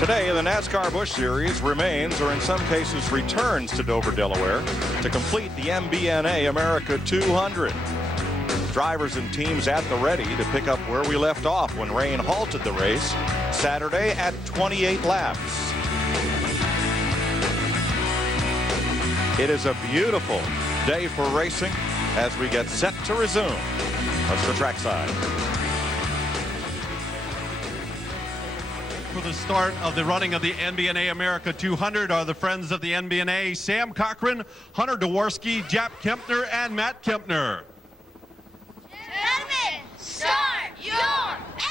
Today, the NASCAR Busch Series remains, or in some cases returns, to Dover, Delaware to complete the MBNA America 200. Drivers and teams at the ready to pick up where we left off when rain halted the race Saturday at 28 laps. It is a beautiful day for racing as we get set to resume. That's the trackside. For the start of the running of the MBNA America 200 are the friends of the MBNA, Sam Cochran, Hunter Dworsky, Jap Kempner, and Matt Kempner. Gentlemen, start your engines!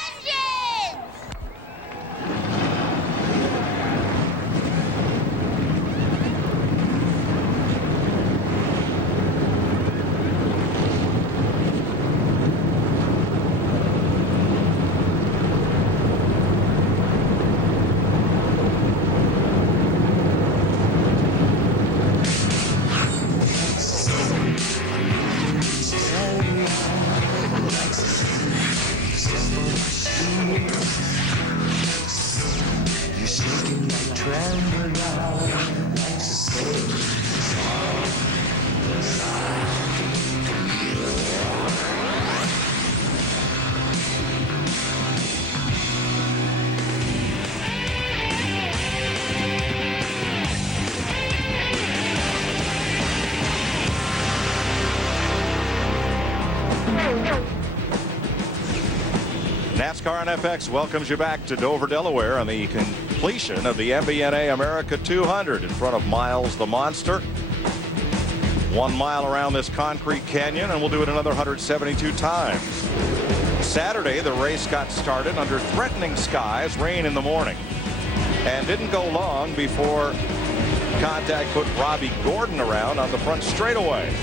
NASCAR and FX welcomes you back to Dover, Delaware on the completion of the MBNA America 200 in front of Miles the Monster. 1 mile around this concrete canyon, and we'll do it another 172 times. Saturday, the race got started under threatening skies, rain in the morning, and didn't go long before contact put Robbie Gordon around on the front straightaway.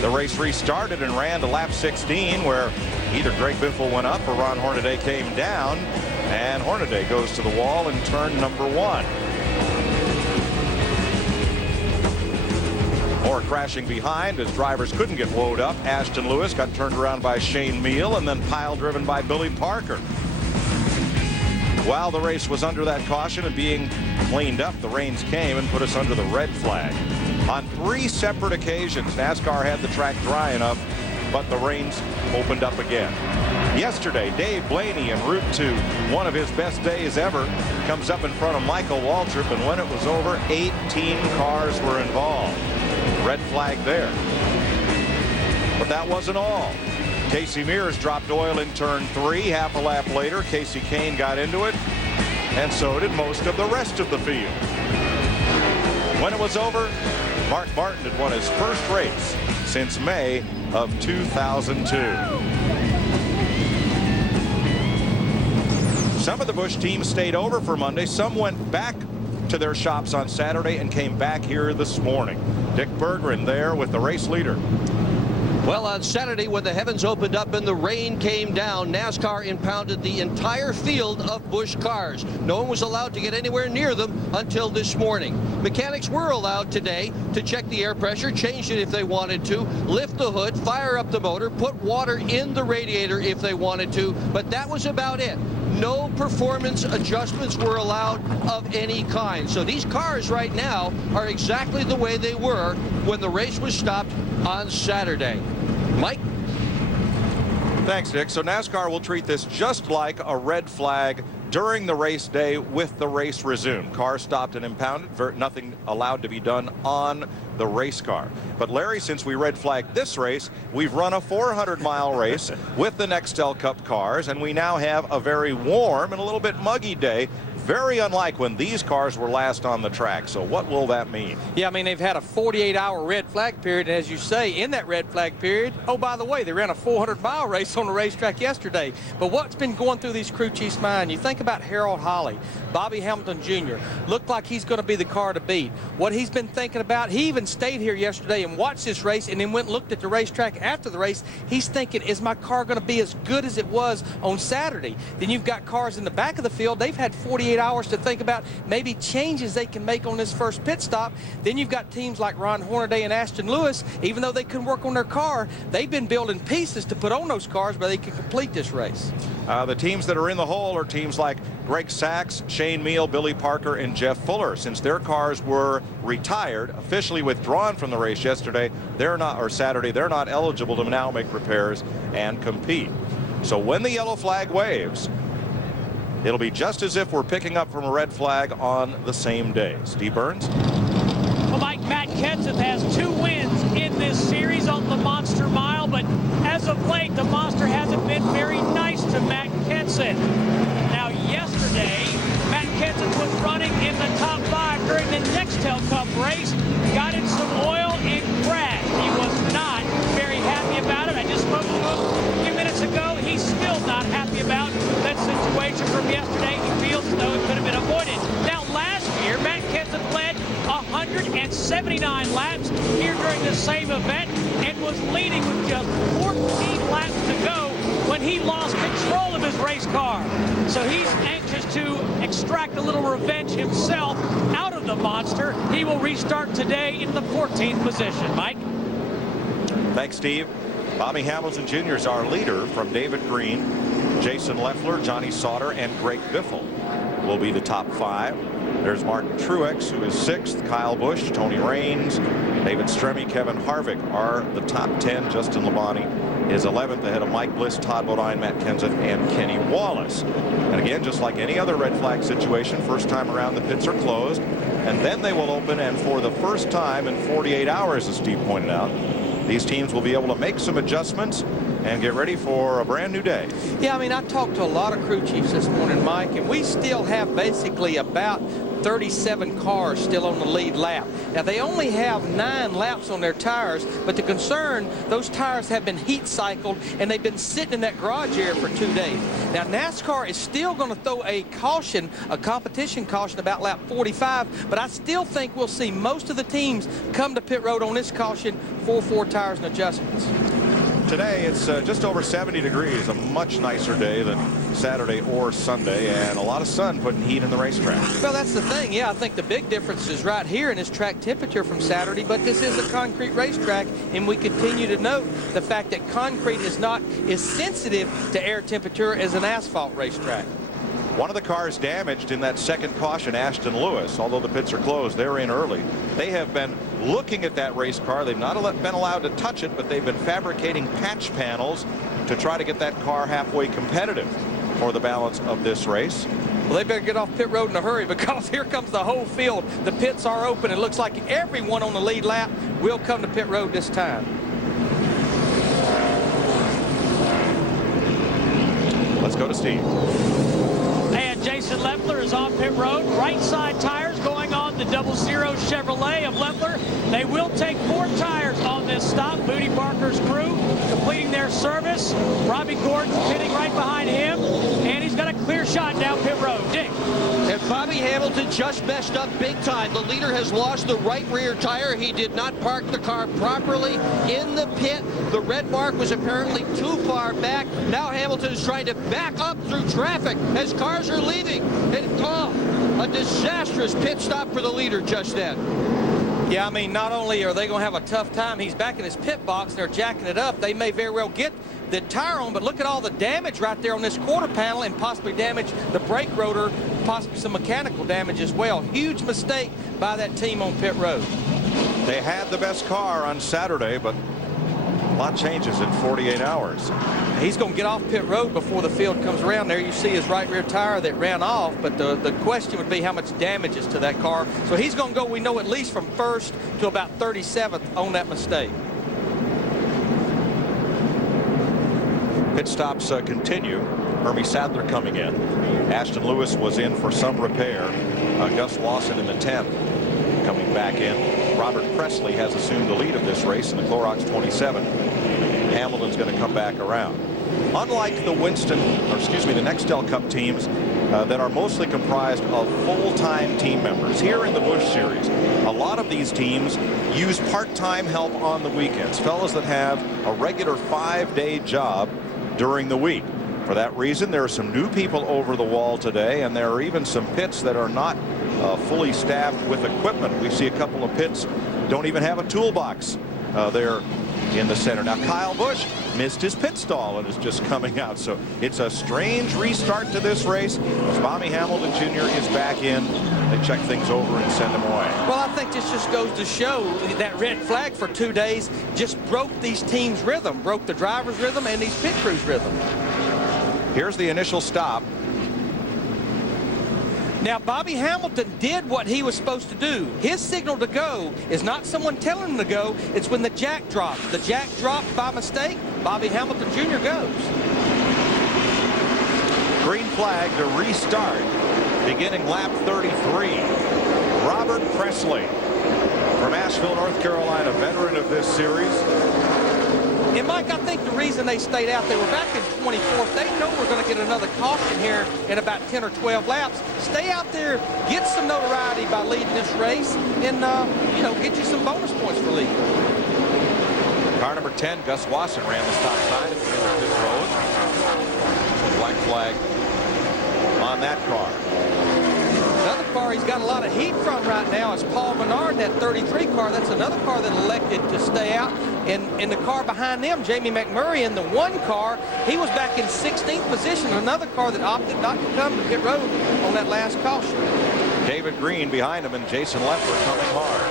The race restarted and ran to lap 16, where either Greg Biffle went up or Ron Hornaday came down, and Hornaday goes to the wall in turn number 1. More crashing behind as drivers couldn't get woed up. Ashton Lewis got turned around by Shane Meal and then pile driven by Billy Parker. While the race was under that caution and being cleaned up, the rains came and put us under the red flag. On 3 separate occasions, NASCAR had the track dry enough, but the rains opened up again. Yesterday, Dave Blaney en route to one of his best days ever comes up in front of Michael Waltrip, and when it was over, 18 cars were involved. Red flag there. But that wasn't all. Casey Mears dropped oil in turn 3. Half a lap later, Casey Kane got into it, and so did most of the rest of the field. When it was over, Mark Martin had won his first race since May of 2002. Some of the Busch teams stayed over for Monday. Some went back to their shops on Saturday and came back here this morning. Dick Berggren there with the race leader. Well, on Saturday, when the heavens opened up and the rain came down, NASCAR impounded the entire field of Busch cars. No one was allowed to get anywhere near them until this morning. Mechanics were allowed today to check the air pressure, change it if they wanted to, lift the hood, fire up the motor, put water in the radiator if they wanted to, but that was about it. No performance adjustments were allowed of any kind. So these cars right now are exactly the way they were when the race was stopped on Saturday. Mike? Thanks, Dick. So NASCAR will treat this just like a red flag during the race day with the race resumed. Cars stopped and impounded. Nothing allowed to be done on the race car. But Larry, since we red flagged this race, we've run a 400-mile race with the Nextel Cup cars, and we now have a very warm and a little bit muggy day. Very unlike when these cars were last on the track. So what will that mean? Yeah, I mean, they've had a 48-hour red flag period. And as you say, in that red flag period, oh, by the way, they ran a 400-mile race on the racetrack yesterday. But what's been going through these crew chiefs' mind? You think about Harold Holley, Bobby Hamilton Jr. Looked like he's going to be the car to beat. What he's been thinking about, he even stayed here yesterday and watched this race and then went and looked at the racetrack after the race. He's thinking, is my car going to be as good as it was on Saturday? Then you've got cars in the back of the field. They've had 48 48 hours to think about maybe changes they can make on this first pit stop. Then you've got teams like Ron Hornaday and Ashton Lewis. Even though they couldn't work on their car, they've been building pieces to put on those cars where they can complete this race. The teams that are in the hole are teams like Greg Sachs, Shane Meal, Billy Parker, and Jeff Fuller. Since their cars were retired, officially withdrawn from the race yesterday, Saturday, they're not eligible to now make repairs and compete. So when the yellow flag waves, it'll be just as if we're picking up from a red flag on the same day. Steve Burns? Well, Mike, Matt Kenseth has 2 wins in this series on the Monster Mile, but as of late, the Monster hasn't been very nice to Matt Kenseth. Now, yesterday, Matt Kenseth was running in the top 5 during the Nextel Cup race, got in some oil and crashed. He was not very happy about it. I just spoke to him a few minutes ago. He's still not happy about that situation from yesterday. He feels as though it could have been avoided. Now, last year, Matt Kenseth led 179 laps here during the same event and was leading with just 14 laps to go when he lost control of his race car. So he's anxious to extract a little revenge himself out of the Monster. He will restart today in the 14th position. Mike? Thanks, Steve. Bobby Hamilton Jr. is our leader from David Green, Jason Leffler, Johnny Sauter, and Greg Biffle will be the top 5. There's Martin Truex, who is 6th. Kyle Busch, Tony Raines, David Stremme, Kevin Harvick are the top 10. Justin Labonte is 11th, ahead of Mike Bliss, Todd Bodine, Matt Kenseth, and Kenny Wallace. And again, just like any other red flag situation, first time around the pits are closed, and then they will open, and for the first time in 48 hours, as Steve pointed out, these teams will be able to make some adjustments and get ready for a brand new day. Yeah, I mean, I talked to a lot of crew chiefs this morning, Mike, and we still have basically about 37 cars still on the lead lap. Now, they only have 9 laps on their tires, but the concern, those tires have been heat cycled, and they've been sitting in that garage area for 2 days. Now, NASCAR is still going to throw a caution, a competition caution about lap 45, but I still think we'll see most of the teams come to pit road on this caution for 4 tires and adjustments. Today, it's just over 70 degrees, a much nicer day than Saturday or Sunday, and a lot of sun putting heat in the racetrack. Well, that's the thing. Yeah, I think the big difference is right here in this track temperature from Saturday, but this is a concrete racetrack, and we continue to note the fact that concrete is not as sensitive to air temperature as an asphalt racetrack. One of the cars damaged in that second caution, Ashton Lewis, although the pits are closed, they're in early. They have been looking at that race car. They've not been allowed to touch it, but they've been fabricating patch panels to try to get that car halfway competitive for the balance of this race. Well, they better get off pit road in a hurry, because here comes the whole field. The pits are open. It looks like everyone on the lead lap will come to pit road this time. Let's go to Steve. And Jason Leffler is on pit road. Right side tires going on the 00 Chevrolet of Leffler. They will take 4 tires on this stop. Booty Parker's crew completing their service. Robbie Gordon pitting right behind him. And he's got a clear shot down pit road. Dick. And Bobby Hamilton just messed up big time. The leader has lost the right rear tire. He did not park the car properly in the pit. The red mark was apparently too far back. Now Hamilton is trying to back up through traffic as cars are leaving. And a disastrous pit stop for the leader just then. Yeah, I mean, not only are they going to have a tough time, he's back in his pit box and they're jacking it up. They may very well get the tire on, but look at all the damage right there on this quarter panel, and possibly damage the brake rotor, possibly some mechanical damage as well. Huge mistake by that team on pit road. They had the best car on Saturday, but a lot changes in 48 hours. He's going to get off pit road before the field comes around. There you see his right rear tire that ran off, but the question would be how much damage is to that car. So he's going to go, we know, at least from 1st to about 37th on that mistake. Pit stops continue. Hermie Sadler coming in. Ashton Lewis was in for some repair. Gus Lawson in the 10th coming back in. Robert Presley has assumed the lead of this race in the Clorox 27. Hamilton's going to come back around. Unlike the the Nextel Cup teams that are mostly comprised of full-time team members, here in the Busch Series, a lot of these teams use part-time help on the weekends. Fellas that have a regular 5-day job during the week. For that reason, there are some new people over the wall today, and there are even some pits that are not fully staffed with equipment. We see a couple of pits don't even have a toolbox there in the center. Now, Kyle Busch missed his pit stall and is just coming out. So it's a strange restart to this race as Bobby Hamilton Jr. is back in. They check things over and send him away. Well, I think this just goes to show that red flag for 2 days just broke these teams' rhythm, broke the driver's rhythm and these pit crews' rhythm. Here's the initial stop. Now, Bobby Hamilton did what he was supposed to do. His signal to go is not someone telling him to go. It's when the jack drops. The jack dropped by mistake. Bobby Hamilton Jr. goes. Green flag to restart, beginning lap 33. Robert Presley from Asheville, North Carolina, veteran of this series. And Mike, I think the reason they stayed out, they were back in 24th. They know we're going to get another caution here in about 10 or 12 laps. Stay out there, get some notoriety by leading this race, and you know, get you some bonus points for leading. Car number 10, Gus Wasson, ran the stop sign at the end of pit road. Black flag on that car. Another car he's got a lot of heat from right now is Paul Menard, that 33 car. That's another car that elected to stay out. And in the car behind them, Jamie McMurray in the 1 car, he was back in 16th position. Another car that opted not to come to pit road on that last caution. David Green behind him and Jason Leffler coming hard.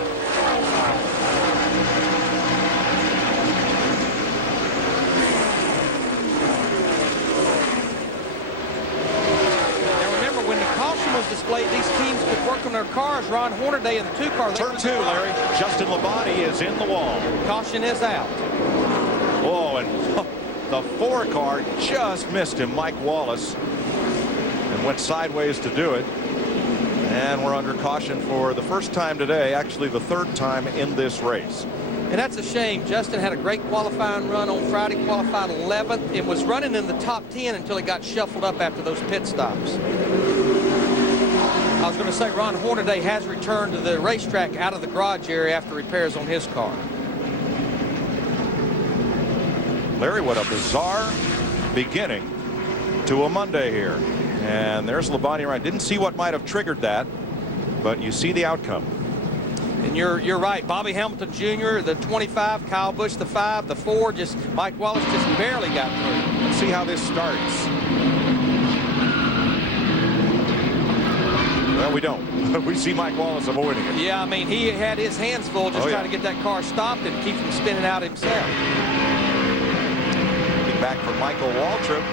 Was displayed, these teams could work on their cars. Ron Hornaday in the 2 car. Turn 2, Larry. Justin Labonte is in the wall. Caution is out. Oh, and the 4 car just missed him, Mike Wallace, and went sideways to do it. And we're under caution for the first time today, actually the 3rd time in this race. And that's a shame. Justin had a great qualifying run on Friday, qualified 11th, and was running in the top 10 until he got shuffled up after those pit stops. I was going to say Ron Hornaday has returned to the racetrack out of the garage area after repairs on his car. Larry, what a bizarre beginning to a Monday here. And there's Labonte right. Didn't see what might have triggered that, but you see the outcome. And you're right. Bobby Hamilton Jr., the 25, Kyle Busch, the 5, the 4, just Mike Wallace just barely got through. Let's see how this starts. Well, we don't. We see Mike Wallace avoiding it. Yeah, I mean, he had his hands full just trying to get that car stopped and keep from spinning out himself. Back from Michael Waltrip.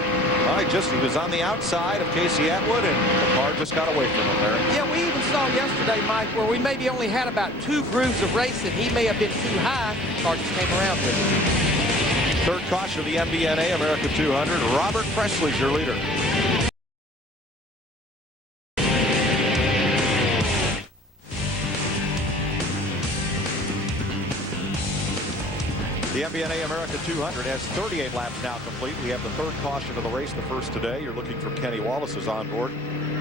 He was on the outside of Casey Atwood, and the car just got away from him there. Yeah, we even saw yesterday, Mike, where we maybe only had about 2 grooves of racing. He may have been too high. The car just came around with him. 3rd caution of the MBNA America 200. Robert Presley's your leader. The MBNA America 200 has 38 laps now complete. We have the 3rd caution of the race, the first today. You're looking for Kenny Wallace's onboard.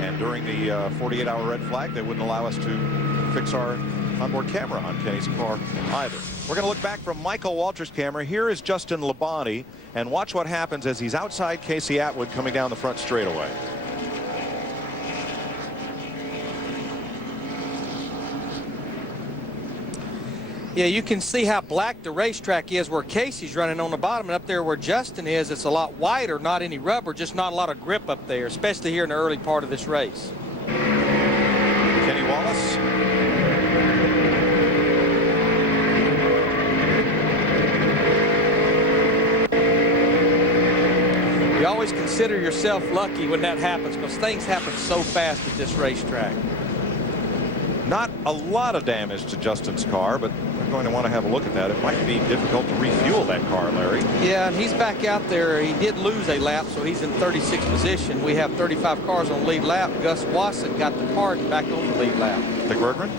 And during the 48-hour red flag, they wouldn't allow us to fix our onboard camera on Kenny's car either. We're going to look back from Michael Waltrip's camera. Here is Justin Labonte, and watch what happens as he's outside Casey Atwood coming down the front straightaway. Yeah, you can see how black the racetrack is where Casey's running on the bottom, and up there where Justin is, it's a lot wider, not any rubber, just not a lot of grip up there, especially here in the early part of this race. Kenny Wallace. You always consider yourself lucky when that happens, because things happen so fast at this racetrack. Not a lot of damage to Justin's car, but we're going to want to have a look at that. It might be difficult to refuel that car, Larry. Yeah, and he's back out there. He did lose a lap, so he's in 36th position. We have 35 cars on lead lap. Gus Wasson got the car back on the lead lap. Dick Bergman?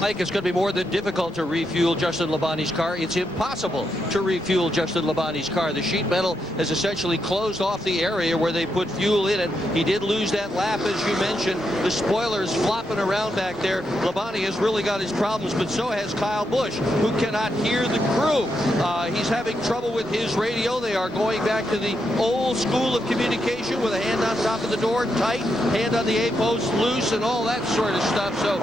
Mike, it's going to be more than difficult to refuel Justin Labonte's car. It's impossible to refuel Justin Labonte's car. The sheet metal has essentially closed off the area where they put fuel in it. He did lose that lap, as you mentioned. The spoiler's flopping around back there. Labonte has really got his problems, but so has Kyle Busch, who cannot hear the crew. He's having trouble with his radio. They are going back to the old school of communication with a hand on top of the door, tight, hand on the A-post, loose, and all that sort of stuff. So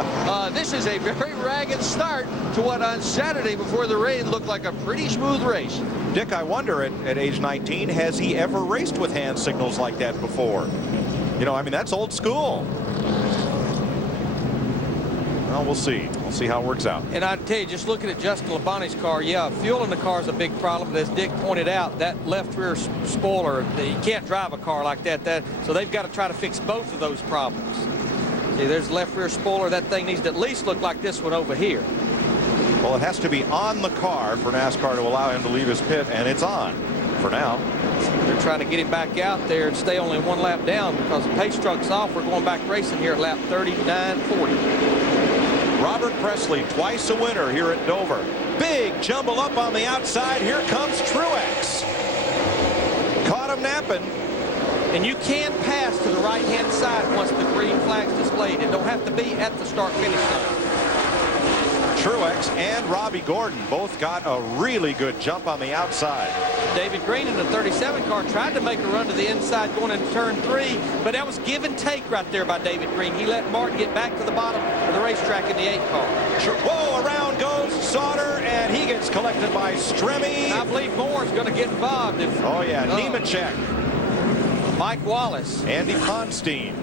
this is a very ragged start to what on Saturday before the rain looked like a pretty smooth race. Dick, I wonder at age 19, has he ever raced with hand signals like that before? You know, I mean, that's old school. Well, we'll see. We'll see how it works out. And I tell you, just looking at Justin Labonte's car, yeah, fuel in the car is a big problem. But as Dick pointed out, that left rear spoiler, you can't drive a car like that. So they've got to try to fix both of those problems. See, there's left rear spoiler. That thing needs to at least look like this one over here. Well, it has to be on the car for NASCAR to allow him to leave his pit, and it's on for now. They're trying to get him back out there and stay only one lap down because the pace truck's off. We're going back racing here at lap 39.40. Robert Presley, twice a winner here at Dover. Big jumble up on the outside. Here comes Truex. Caught him napping. And you can pass to the right-hand side once the green flag's displayed. It don't have to be at the start-finish line. Truex and Robbie Gordon both got a really good jump on the outside. David Green in the 37 car tried to make a run to the inside going into turn 3, but that was give and take right there by David Green. He let Martin get back to the bottom of the racetrack in the 8 car. Whoa, around goes Sauter, and he gets collected by Stremme. I believe Moore's going to get involved. Oh, yeah, Nemechek. Mike Wallace. Andy Ponstein.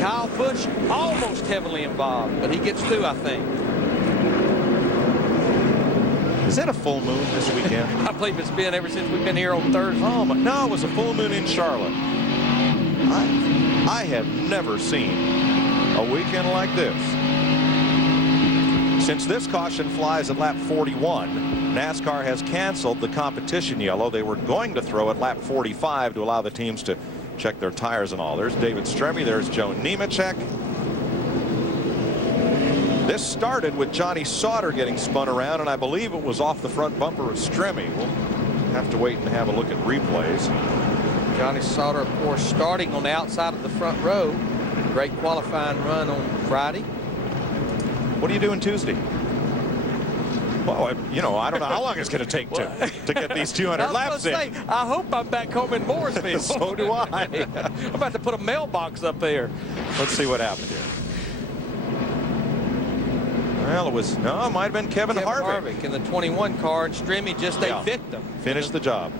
Kyle Busch almost heavily involved, but he gets through, I think. Is that a full moon this weekend? I believe it's been ever since we've been here on Thursday. Oh, but no, it was a full moon in Charlotte. I have never seen a weekend like this. Since this caution flies at lap 41, NASCAR has canceled the competition yellow. They were going to throw at lap 45 to allow the teams to check their tires and all. There's David Stremme. There's Joe Nemechek. This started with Johnny Sauter getting spun around, and I believe it was off the front bumper of Stremme. We'll have to wait and have a look at replays. Johnny Sauter, of course, starting on the outside of the front row. Great qualifying run on Friday. What are you doing Tuesday? Well, you know, I don't know how long it's going to take to get these 200 laps in. I hope I'm back home in Mooresville. So do I. I'm about to put a mailbox up there. Let's see what happened here. Well, it might have been Kevin Harvick in the 21 car, and Stremme just a victim. Finished the job.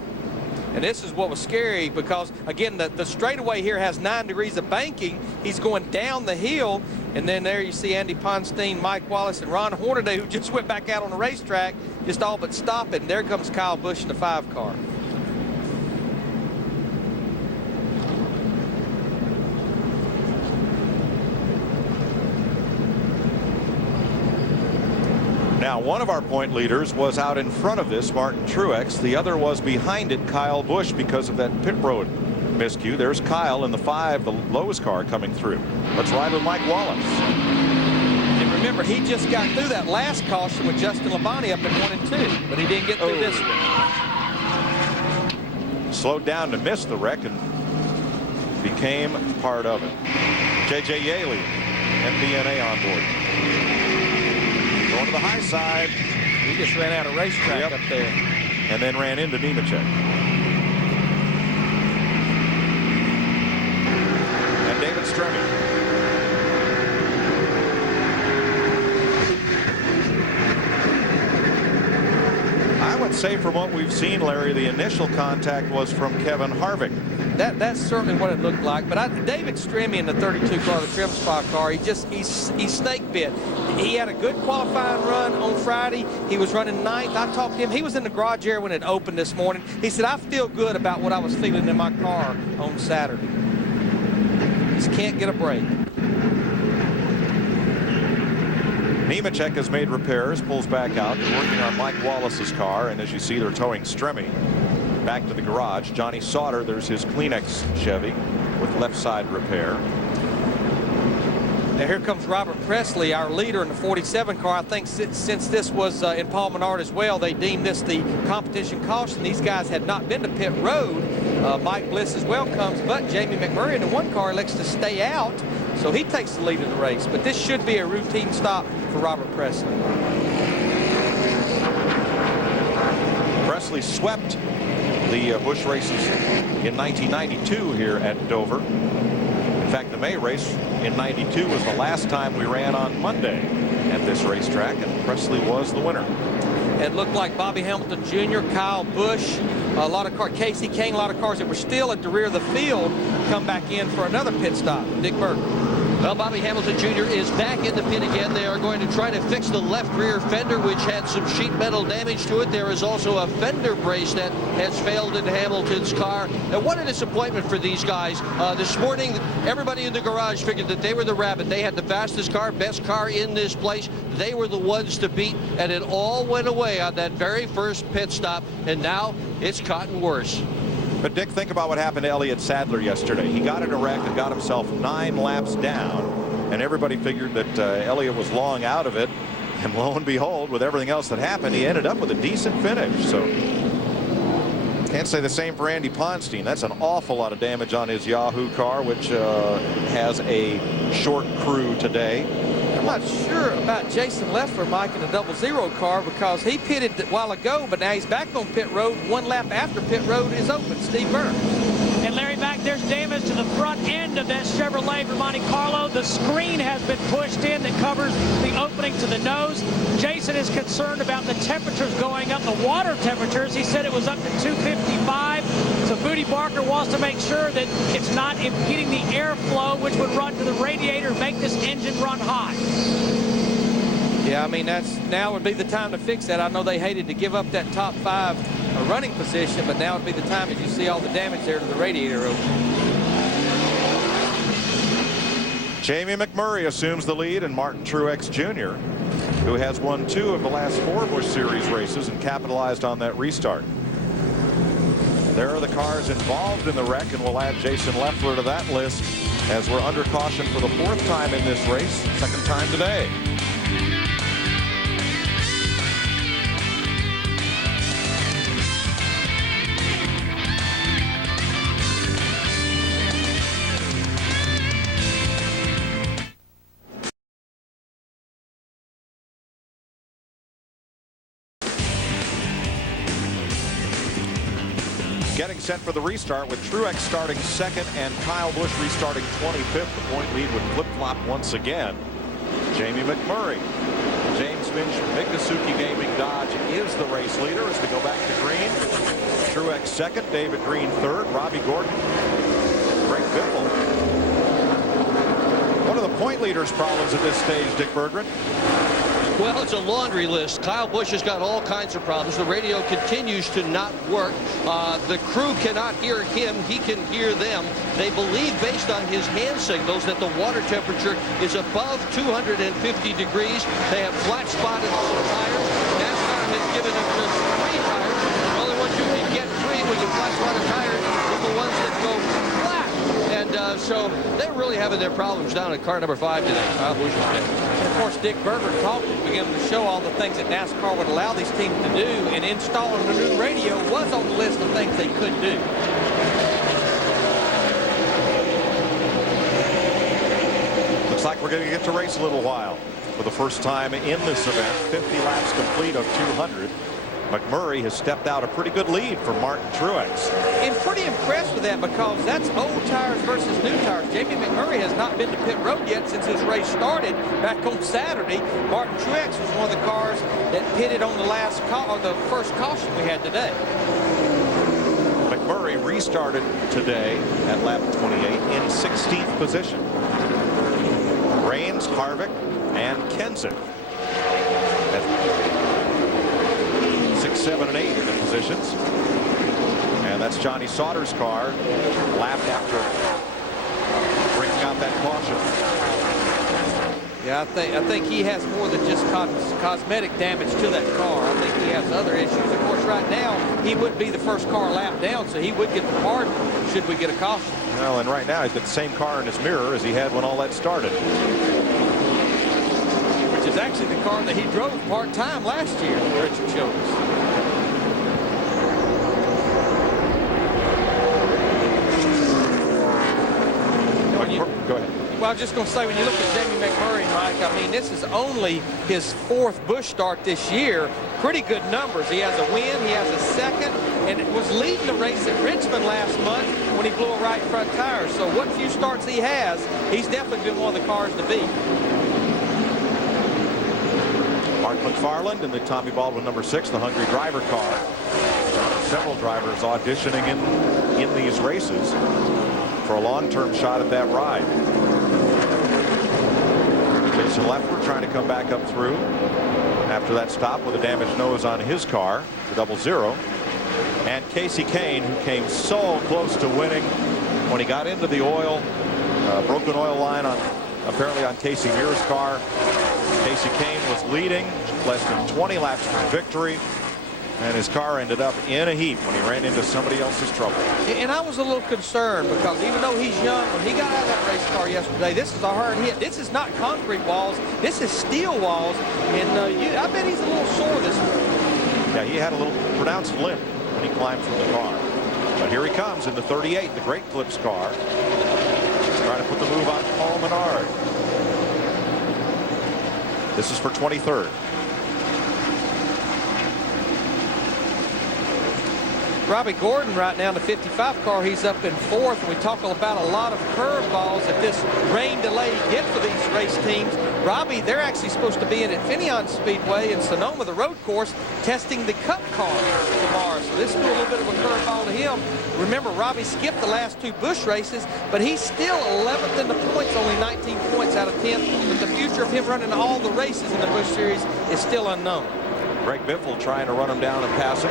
And this is what was scary because, again, the straightaway here has 9 degrees of banking. He's going down the hill. And then there you see Andy Ponstein, Mike Wallace, and Ron Hornaday, who just went back out on the racetrack, just all but stop it. And there comes Kyle Busch in the 5 car. Now, one of our point leaders was out in front of this, Martin Truex. The other was behind it, Kyle Busch, because of that pit road miscue. There's Kyle in the 5, the lowest car coming through. Let's ride with Mike Wallace. And remember, he just got through that last caution with Justin Labonte up in 1 and 2, but he didn't get through this one. Slowed down to miss the wreck and became part of it. J.J. Yaley, MBNA on board. Going to the high side. He just ran out of racetrack up there. And then ran into Nemechek. And David Stremme. I would say from what we've seen, Larry, the initial contact was from Kevin Harvick. That's certainly what it looked like. But David Stremme in the 32 car, the trim spot car, he snake bit. He had a good qualifying run on Friday. He was running 9th. I talked to him. He was in the garage area when it opened this morning. He said, I feel good about what I was feeling in my car on Saturday. Just can't get a break. Nemechek has made repairs, pulls back out. They're working on Mike Wallace's car, and as you see, they're towing Stremme back to the garage. Johnny Sauter, there's his Kleenex Chevy with left side repair. Now here comes Robert Presley, our leader in the 47 car. I think since this was in Paul Menard as well, they deemed this the competition caution. These guys had not been to pit road. Mike Bliss as well comes, but Jamie McMurray in the one car elects to stay out, so he takes the lead of the race. But this should be a routine stop for Robert Presley. Presley swept the Busch races in 1992 here at Dover. In fact, the May race in 92 was the last time we ran on Monday at this racetrack, and Presley was the winner. It looked like Bobby Hamilton Jr., Kyle Busch, a lot of cars, Casey King, a lot of cars that were still at the rear of the field come back in for another pit stop. Dick Berger. Well, Bobby Hamilton Jr. is back in the pit again. They are going to try to fix the left rear fender, which had some sheet metal damage to it. There is also a fender brace that has failed in Hamilton's car. And what a disappointment for these guys. This morning, everybody in the garage figured that they were the rabbit. They had the fastest car, best car in this place. They were the ones to beat, and it all went away on that very first pit stop, and now it's gotten worse. But Dick, think about what happened to Elliott Sadler yesterday. He got in a wreck and got himself 9 laps down, and everybody figured that Elliott was long out of it. And lo and behold, with everything else that happened, he ended up with a decent finish. So can't say the same for Andy Ponstein. That's an awful lot of damage on his Yahoo car, which has a short crew today. I'm not sure about Jason Leffler, Mike, in the 00 car, because he pitted a while ago, but now he's back on pit road. 1 lap after pit road is open. Steve Byrne. And Larry, back there's damage to the front end of that Chevrolet for Monte Carlo. The screen has been pushed in that covers the opening to the nose. Jason is concerned about the temperatures going up, the water temperatures. He said it was up to 255. So Booty Barker wants to make sure that it's not impeding the airflow, which would run to the radiator and make this engine run hot. Yeah, I mean, now would be the time to fix that. I know they hated to give up that top 5 running position, but now would be the time as you see all the damage there to the radiator open. Jamie McMurray assumes the lead, and Martin Truex Jr., who has won 2 of the last 4 Busch Series races and capitalized on that restart. There are the cars involved in the wreck, and we'll add Jason Leffler to that list as we're under caution for the 4th time in this race, 2nd time today. Getting set for the restart with Truex starting 2nd and Kyle Busch restarting 25th. The point lead would flip-flop once again. Jamie McMurray. James Finch, Miccosukee Gaming Dodge is the race leader as we go back to green. Truex 2nd, David Green 3rd, Robbie Gordon, Greg Biffle. What are the point leaders' problems at this stage, Dick Berggren? Well, it's a laundry list. Kyle Busch has got all kinds of problems. The radio continues to not work. The crew cannot hear him. He can hear them. They believe, based on his hand signals, that the water temperature is above 250 degrees. They have flat-spotted tires. NASCAR has given them just 3 tires. The only ones you can get free when you flat-spotted tires are the ones that go flat. And so they're really having their problems down at car number 5 today. Kyle Busch is dead. Of course, Dick Berger talked at the beginning to show all the things that NASCAR would allow these teams to do, and installing the new radio was on the list of things they could do. Looks like we're going to get to race a little while. For the first time in this event, 50 laps complete of 200. McMurray has stepped out a pretty good lead for Martin Truex. And pretty impressed with that, because that's old tires versus new tires. Jamie McMurray has not been to pit road yet since his race started back on Saturday. Martin Truex was one of the cars that pitted on the first caution we had today. McMurray restarted today at lap 28 in 16th position. Rains, Harvick, and Kenseth. 6, 7, and 8 in the positions. And that's Johnny Sauter's car, lapped after bringing out that caution. Yeah, I think he has more than just cosmetic damage to that car. I think he has other issues. Of course, right now, he would be the first car lapped down, so he would get the pardon should we get a caution. Well, and right now, he's got the same car in his mirror as he had when all that started. which is actually the car that he drove part-time last year, Richard showed us. Go ahead. Well, I was just going to say, when you look at Jamie McMurray, Mike, I mean, this is only his 4th Busch start this year. Pretty good numbers. He has a win, he has a second, and it was leading the race at Richmond last month when he blew a right front tire. So what few starts he has, he's definitely been one of the cars to beat. Mark McFarland in the Tommy Baldwin number 6, the Hungry Driver car. Several drivers auditioning in these races for a long-term shot at that ride. Jason Leffler trying to come back up through after that stop with a damaged nose on his car, the 00. And Casey Kane, who came so close to winning when he got into the oil, broken oil line apparently on Casey Mears' car. Casey Kane was leading less than 20 laps from victory, and his car ended up in a heap when he ran into somebody else's trouble. And I was a little concerned because even though he's young, when he got out of that race car yesterday, this is a hard hit. This is not concrete walls. This is steel walls. And I bet he's a little sore this morning. Yeah, he had a little pronounced limp when he climbed from the car. But here he comes in the 38, the Great Clips car. He's trying to put the move on Paul Menard. This is for 23rd. Robbie Gordon right now in the 55 car, he's up in 4th, and we talk about a lot of curveballs that this rain delay get for these race teams. Robbie, they're actually supposed to be in at Finion Speedway in Sonoma, the road course, testing the Cup car tomorrow. So this is a little bit of a curveball to him. Remember, Robbie skipped the last 2 Busch races, but he's still 11th in the points, only 19 points out of 10. But the future of him running all the races in the Busch Series is still unknown. Greg Biffle trying to run him down and pass him.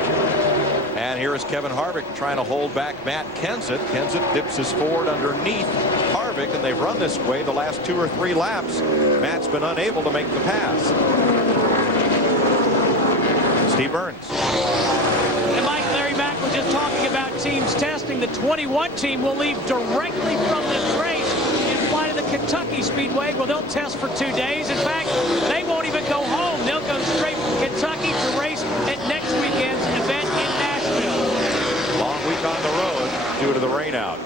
And here is Kevin Harvick trying to hold back Matt Kenseth. Kenseth dips his Ford underneath Harvick, and they've run this way the last 2 or 3 laps. Matt's been unable to make the pass. Steve Burns. And Mike, Larry Mack was just talking about teams testing. The 21 team will leave directly from this race and fly to the Kentucky Speedway. Well, they'll test for 2 days. In fact, they won't even go home. They'll go straight from Kentucky to race at next weekend's event in Nashville. Long week on the road due to the rain out.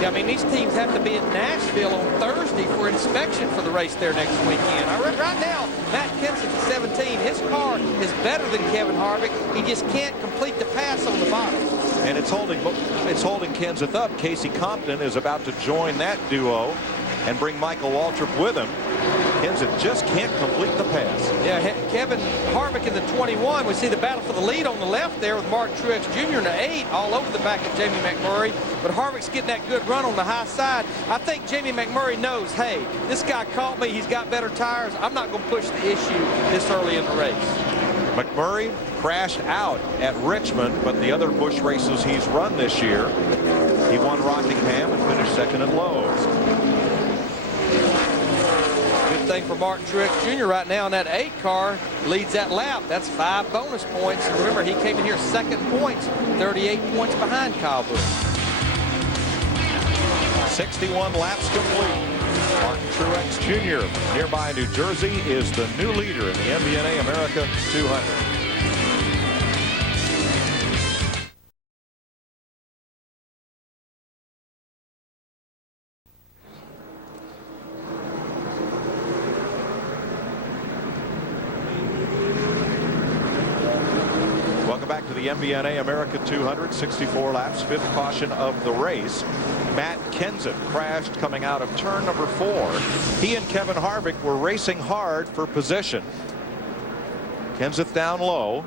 Yeah, I mean, these teams have to be in Nashville on Thursday for inspection for the race there next weekend. Right now, Matt Kenseth is 17. His car is better than Kevin Harvick. He just can't complete the pass on the bottom. And it's holding Kenseth up. Casey Compton is about to join that duo and bring Michael Waltrip with him. Kenseth just can't complete the pass. Yeah, Kevin Harvick in the 21. We see the battle for the lead on the left there with Mark Truex Jr. in the 8, all over the back of Jamie McMurray. But Harvick's getting that good run on the high side. I think Jamie McMurray knows, hey, this guy caught me. He's got better tires. I'm not going to push the issue this early in the race. McMurray crashed out at Richmond, but the other Busch races he's run this year, he won Rockingham and finished second at Lowe's. Thing for Martin Truex Jr. right now in that 8 car, leads that lap. That's 5 bonus points. And remember, he came in here second points, 38 points behind Kyle Busch. 61 laps complete. Martin Truex Jr. from nearby New Jersey is the new leader in the MBNA America 200. Back to the MBNA America 200, 64 laps, 5th caution of the race. Matt Kenseth crashed coming out of turn number 4. He and Kevin Harvick were racing hard for position. Kenseth down low.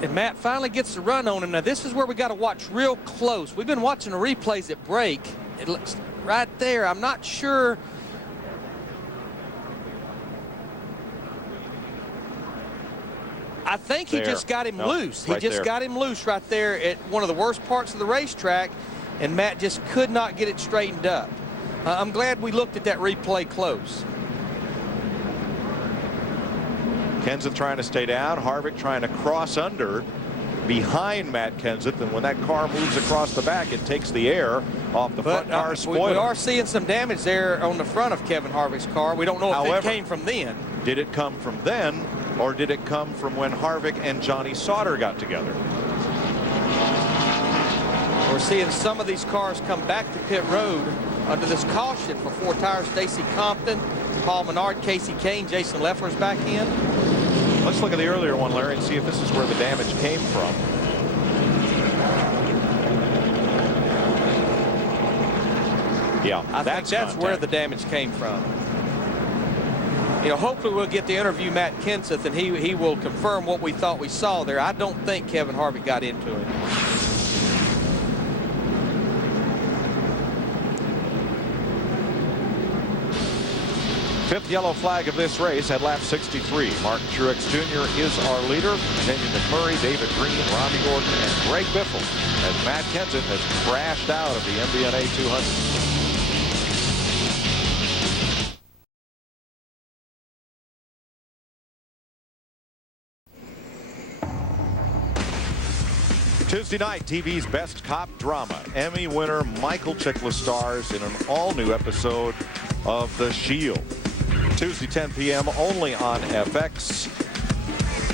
And Matt finally gets the run on him. Now this is where we got to watch real close. We've been watching the replays at break. It looks right there. I'm not sure. I think he just got him loose. He just got him loose right there at one of the worst parts of the racetrack, and Matt just could not get it straightened up. I'm glad we looked at that replay close. Kenseth trying to stay down. Harvick trying to cross under behind Matt Kenseth, and when that car moves across the back, it takes the air off the front car spoiler. We are seeing some damage there on the front of Kevin Harvick's car. We don't know if it came from then. Did it come from then, or did it come from when Harvick and Johnny Sauter got together? We're seeing some of these cars come back to pit road under this caution for 4 tires. Stacy Compton, Paul Menard, Casey Kane, Jason Leffler's back in. Let's look at the earlier one, Larry, and see if this is where the damage came from. Yeah, I think that's where the damage came from. You know, hopefully we'll get to interview Matt Kenseth, and he will confirm what we thought we saw there. I don't think Kevin Harvick got into it. Fifth yellow flag of this race at lap 63. Martin Truex Jr. is our leader. Kenyon McMurray, David Green, Robbie Gordon, and Greg Biffle as Matt Kenseth has crashed out of the MBNA 200. Tuesday night, TV's best cop drama. Emmy winner Michael Chiklis stars in an all-new episode of The Shield. Tuesday, 10 p.m. only on FX.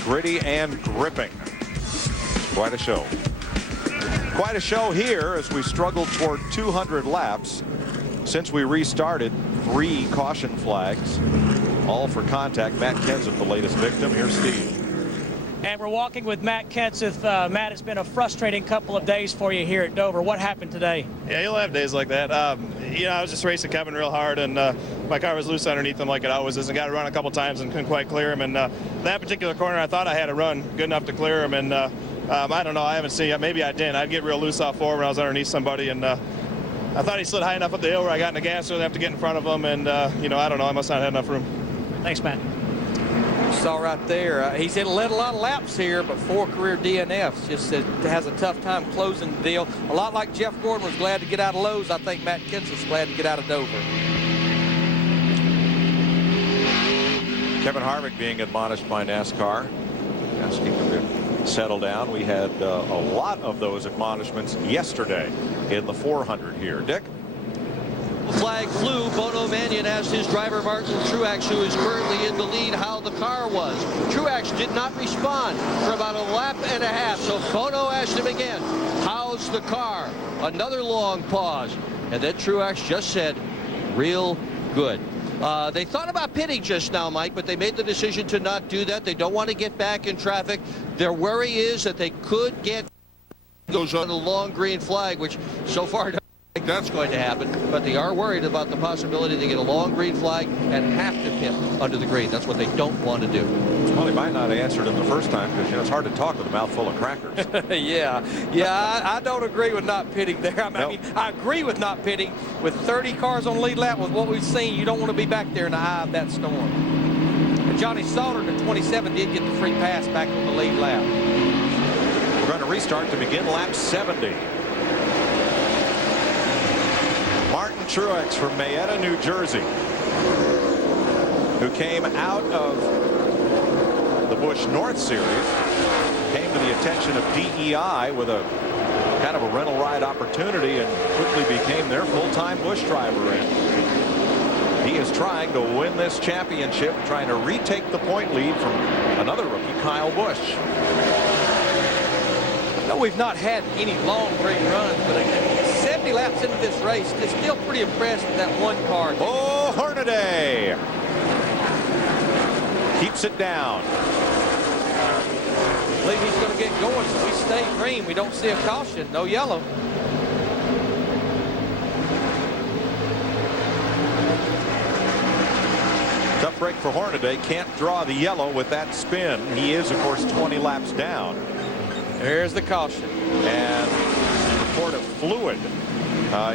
Gritty and gripping. Quite a show. Quite a show here as we struggle toward 200 laps. Since we restarted, 3 caution flags, all for contact. Matt Kenseth, the latest victim. Here's Steve. And we're walking with Matt Kenseth. Matt, it's been a frustrating couple of days for you here at Dover. What happened today? Yeah, you'll have days like that. You know, I was just racing Kevin real hard, and my car was loose underneath him like it always is, and got to run a couple times and couldn't quite clear him. And that particular corner, I thought I had a run good enough to clear him, and I don't know. I haven't seen it. Maybe I didn't. I'd get real loose off forward when I was underneath somebody, and I thought he slid high enough up the hill where I got in the gas, so I'd have to get in front of him, and you know, I don't know. I must not have enough room. Thanks, Matt. Saw right there. He's led a lot of laps here, but 4 career DNFs. Just has a tough time closing the deal. A lot like Jeff Gordon was glad to get out of Lowe's. I think Matt Kenseth's glad to get out of Dover. Kevin Harvick being admonished by NASCAR, asking him to settle down. We had a lot of those admonishments yesterday in the 400 here. Dick? Flag flew. Bono Mannion asked his driver Martin Truex, who is currently in the lead, how the car was. Truex did not respond for about a lap and a half, so Bono asked him again, how's the car? Another long pause, and then Truex just said, real good. They thought about pitting just now, Mike, but they made the decision to not do that. They don't want to get back in traffic. Their worry is that they could get goes on a long green flag, which so far think that's going to happen, but they are worried about the possibility they get a long green flag and have to pit under the green. That's what they don't want to do. Well, he might not have answered him the first time because, you know, it's hard to talk with a mouthful of crackers. Yeah, I don't agree with not pitting there. I mean, I agree with not pitting. With 30 cars on lead lap, with what we've seen, you don't want to be back there in the eye of that storm. And Johnny Sauter at 27 did get the free pass back on the lead lap. We're going to restart to begin lap 70. Martin Truex from Marietta, New Jersey, who came out of the Busch North Series, came to the attention of DEI with a kind of a rental ride opportunity and quickly became their full-time Busch driver. And he is trying to win this championship, trying to retake the point lead from another rookie, Kyle Busch. No, we've not had any long green runs, but 70 laps into this race, they're still pretty impressed with that one car. Oh, Hornaday keeps it down. I believe he's going to get going, so we stay green. We don't see a caution, no yellow. Tough break for Hornaday. Can't draw the yellow with that spin. He is, of course, 20 laps down. There's the caution. And report of fluid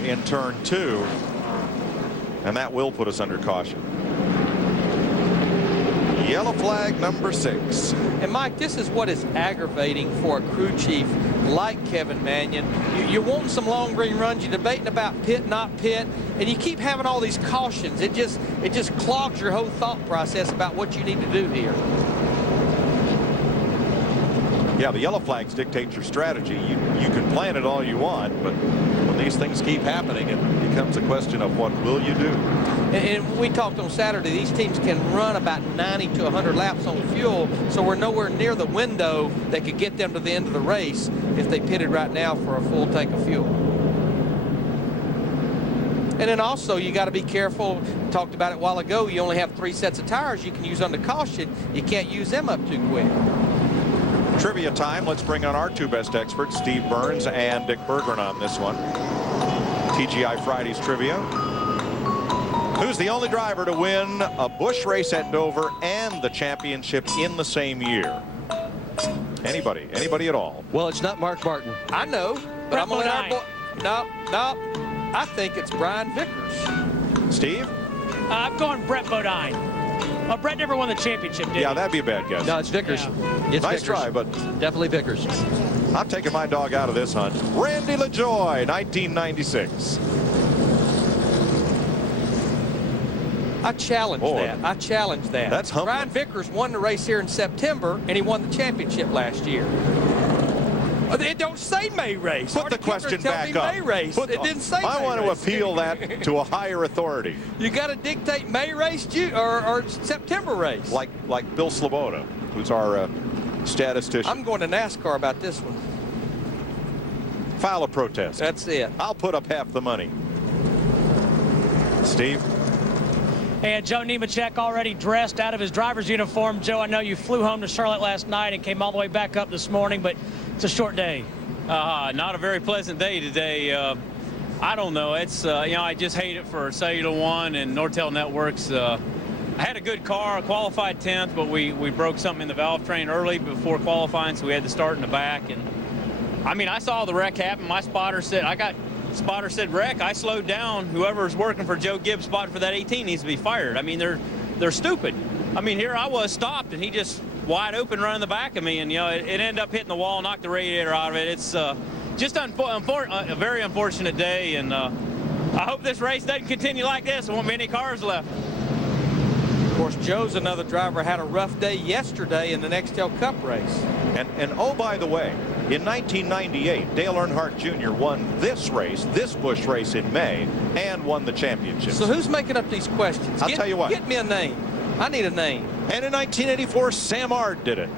in turn 2. And that will put us under caution. Yellow flag number 6. And Mike, this is what is aggravating for a crew chief like Kevin Mannion. You're wanting some long green runs. You're debating about pit, not pit, and you keep having all these cautions. It just clogs your whole thought process about what you need to do here. Yeah, the yellow flags dictate your strategy. You can plan it all you want, but when these things keep happening, it becomes a question of what will you do. And we talked on Saturday, these teams can run about 90 to 100 laps on fuel, so we're nowhere near the window that could get them to the end of the race if they pitted right now for a full tank of fuel. And then also, you got to be careful. Talked about it a while ago. You only have 3 sets of tires you can use under caution. You can't use them up too quick. Trivia time. Let's bring on our 2 best experts, Steve Burns and Dick Bergeron, on this one. TGI Fridays trivia. Who's the only driver to win a Busch race at Dover and the championship in the same year? Anybody? Anybody at all? Well, it's not Mark Martin. I know, but I'm going to let our boy. No. I think it's Brian Vickers. Steve? I'm going Brett Bodine. Well, Brett never won the championship, did he? Yeah, that'd be a bad guess. No, it's Vickers. Yeah. It's Nice Vickers. try, but Definitely Vickers. I'm taking my dog out of this hunt. Randy LaJoie, 1996. I challenge that. I challenge that. That's humbling. Brian Vickers won the race here in September, and he won the championship last year. It don't say May race. Put Marty the question Kemper tell back me up. May race. It didn't say I May want to race. appeal that to a higher authority. You got to dictate May race or September race. Like Bill Sloboda, who's our statistician. I'm going to NASCAR about this one. File a protest. That's it. I'll put up half the money. Steve? And Joe Nemechek already dressed out of his driver's uniform. Joe, I know you flew home to Charlotte last night and came all the way back up this morning, but it's a short day. Not a very pleasant day today. I don't know. It's, I just hate it for Cellular One and Nortel Networks. I had a good car, a qualified 10th, but we broke something in the valve train early before qualifying, so we had to start in the back. And I mean, I saw the wreck happen. My spotter said, wreck. I slowed down. Whoever's working for Joe Gibbs' spot for that 18 needs to be fired. I mean, they're stupid. I mean, here I was stopped, and he just wide open running the back of me, and it ended up hitting the wall, knocked the radiator out of it. It's just a very unfortunate day, and I hope this race doesn't continue like this. There won't be any cars left. Of course, Joe's another driver had a rough day yesterday in the Nextel Cup race. And oh, by the way, in 1998, Dale Earnhardt Jr. won this Busch race in May, and won the championship. So who's making up these questions? I'll tell you what. Get me a name. I need a name. And in 1984, Sam Ard did it.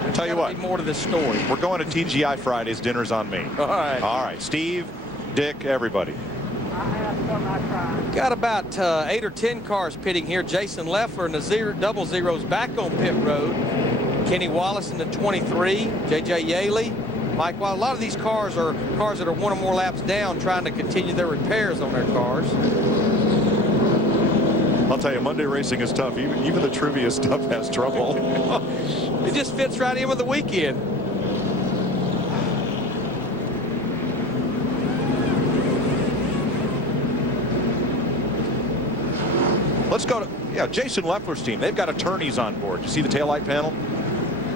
I'll tell you what. Be more to this story. We're going to TGI Fridays. Dinner's on me. All right. All right. Steve, Dick, everybody. Got about 8 or 10 cars pitting here. Jason Leffler and the double zeros back on pit road. Kenny Wallace in the 23. J.J. Yaley. Mike Wild. A lot of these cars are cars that are 1 or more laps down trying to continue their repairs on their cars. I'll tell you, Monday racing is tough. Even the trivia stuff has trouble. It just fits right in with the weekend. Let's go to, Jason Leffler's team. They've got attorneys on board. You see the taillight panel?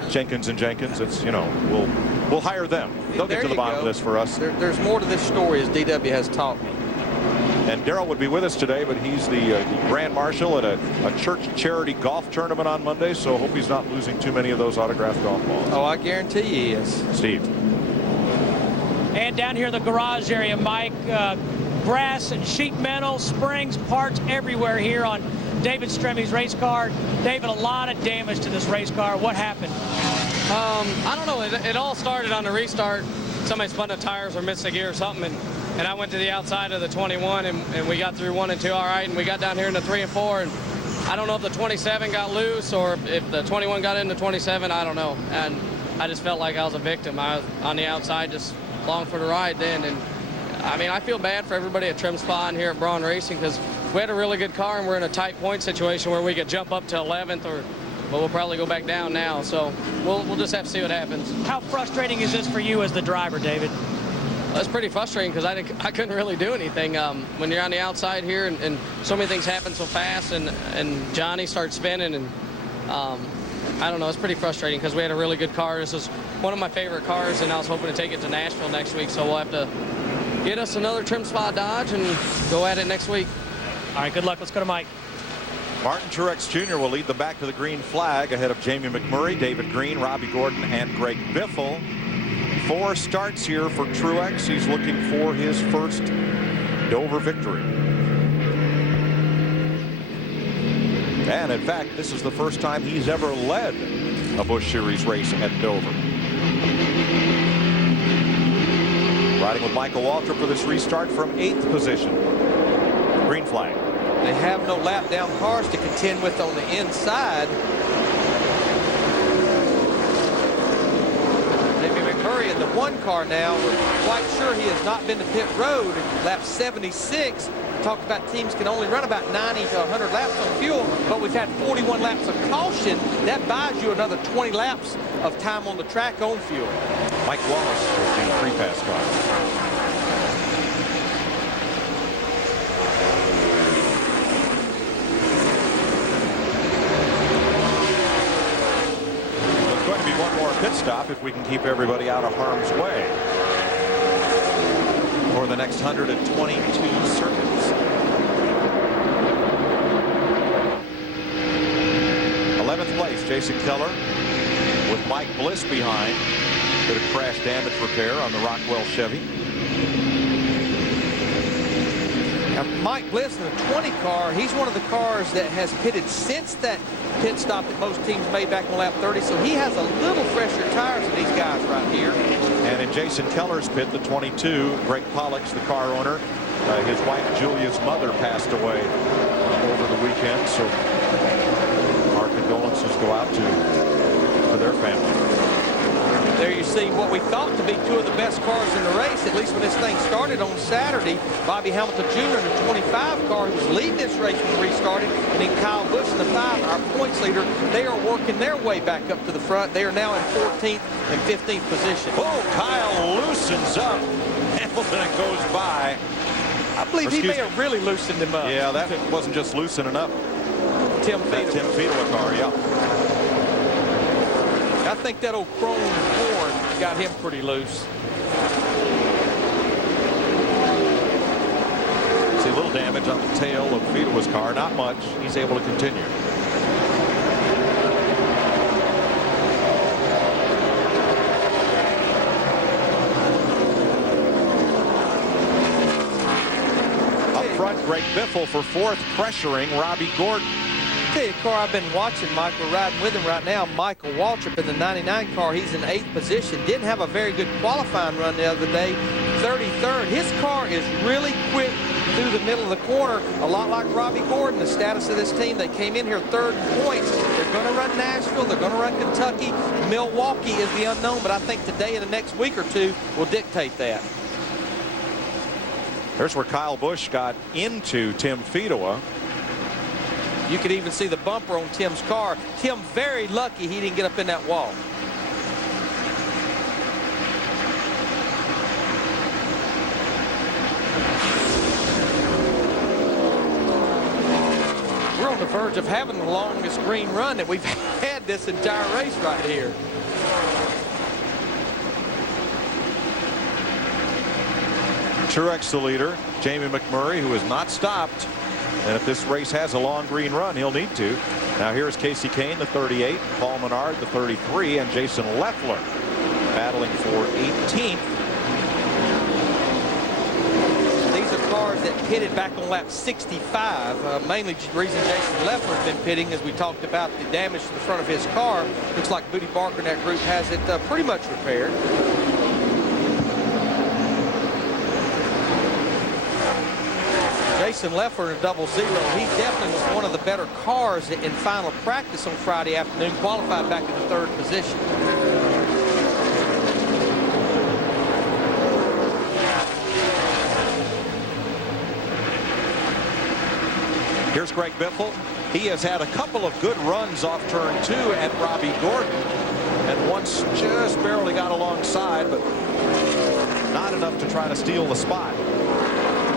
Jenkins and Jenkins. It's, we'll hire them. They'll get to the bottom of this for us. There's more to this story, as DW has taught me. And Darrell would be with us today, but he's the Grand Marshal at a church charity golf tournament on Monday, so hope he's not losing too many of those autographed golf balls. Oh, I guarantee he is. Steve. And down here in the garage area, Mike, brass and sheet metal, springs, parts everywhere here on David Stremmy's race car. David, a lot of damage to this race car. What happened? I don't know. It all started on the restart. Somebody spun the tires or missed a gear or something, and I went to the outside of the 21, and we got through 1 and 2 all right, and we got down here in the 3 and 4, and I don't know if the 27 got loose or if the 21 got into 27. I don't know, and I just felt like I was a victim. I was on the outside just along for the ride then, and I mean, I feel bad for everybody at Trim Spa and here at Braun Racing, because we had a really good car and we're in a tight point situation where we could jump up to 11th, but we'll probably go back down now. So we'll just have to see what happens. How frustrating is this for you as the driver, David? That's pretty frustrating because I couldn't really do anything. When you're on the outside here and so many things happen so fast, and Johnny starts spinning, and I don't know, it's pretty frustrating because we had a really good car. This is one of my favorite cars, and I was hoping to take it to Nashville next week, so we'll have to get us another Trim Spa Dodge and go at it next week. All right, good luck. Let's go to Mike. Martin Truex Jr. will lead the back to the green flag ahead of Jamie McMurray, David Green, Robbie Gordon, and Greg Biffle. 4 starts here for Truex. He's looking for his first Dover victory. And in fact, this is the first time he's ever led a Busch Series race at Dover. Riding with Michael Waltrip for this restart from 8th position. Green flag. They have no lap down cars to contend with on the inside. Jamie McMurray in the 1 car now. We're quite sure he has not been to pit road. Lap 76. Talked about teams can only run about 90 to 100 laps on fuel, but we've had 41 laps of caution. That buys you another 20 laps of time on the track on fuel. Mike Wallace with the 3-pass car. There's going to be one more pit stop if we can keep everybody out of harm's way for the next 122 circuits. 11th place, Jason Keller with Mike Bliss behind. Bit of crash damage repair on the Rockwell Chevy. Now, Mike Bliss in the 20 car, he's one of the cars that has pitted since that pit stop that most teams made back on lap 30, so he has a little fresher tires than these guys right here. And in Jason Keller's pit, the 22, Greg Pollux, the car owner, his wife Julia's mother passed away over the weekend, so our condolences go out to their family. There you see what we thought to be 2 of the best cars in the race, at least when this thing started on Saturday. Bobby Hamilton Jr. in the 25 car, who was leading this race when we restarted, and then Kyle Busch in the 5, our points leader. They are working their way back up to the front. They are now in 14th and 15th position. Oh, Kyle loosens up. Hamilton goes by. I believe he may have really loosened him up. Yeah, that wasn't just loosening up. Tim That Tim Fiedler car, yeah. I think that old chrome horn got him pretty loose. See a little damage on the tail of Fiedler's car, not much. He's able to continue. Up front, Greg Biffle for 4th, pressuring Robbie Gordon. I'll tell you a car I've been watching, Mike. We're riding with him right now. Michael Waltrip in the 99 car. He's in 8th position. Didn't have a very good qualifying run the other day. 33rd. His car is really quick through the middle of the corner. A lot like Robbie Gordon. The status of this team, they came in here 3rd in points. They're going to run Nashville. They're going to run Kentucky. Milwaukee is the unknown, but I think today and the next week or two will dictate that. There's where Kyle Busch got into Tim Fiedler. You could even see the bumper on Tim's car. Tim very lucky he didn't get up in that wall. We're on the verge of having the longest green run that we've had this entire race right here. Truex the leader. Jamie McMurray, who has not stopped. And if this race has a long green run, he'll need to. Now here's Casey Kane, the 38, Paul Menard, the 33, and Jason Leffler battling for 18th. These are cars that pitted back on lap 65. Mainly the reason Jason Leffler's been pitting, as we talked about the damage to the front of his car. Looks like Booty Barker and that group has it pretty much repaired. Jason Leffler in a 00. He definitely was one of the better cars in final practice on Friday afternoon. Qualified back in the 3rd position. Here's Greg Biffle. He has had a couple of good runs off turn 2 at Robbie Gordon. And once just barely got alongside, but not enough to try to steal the spot.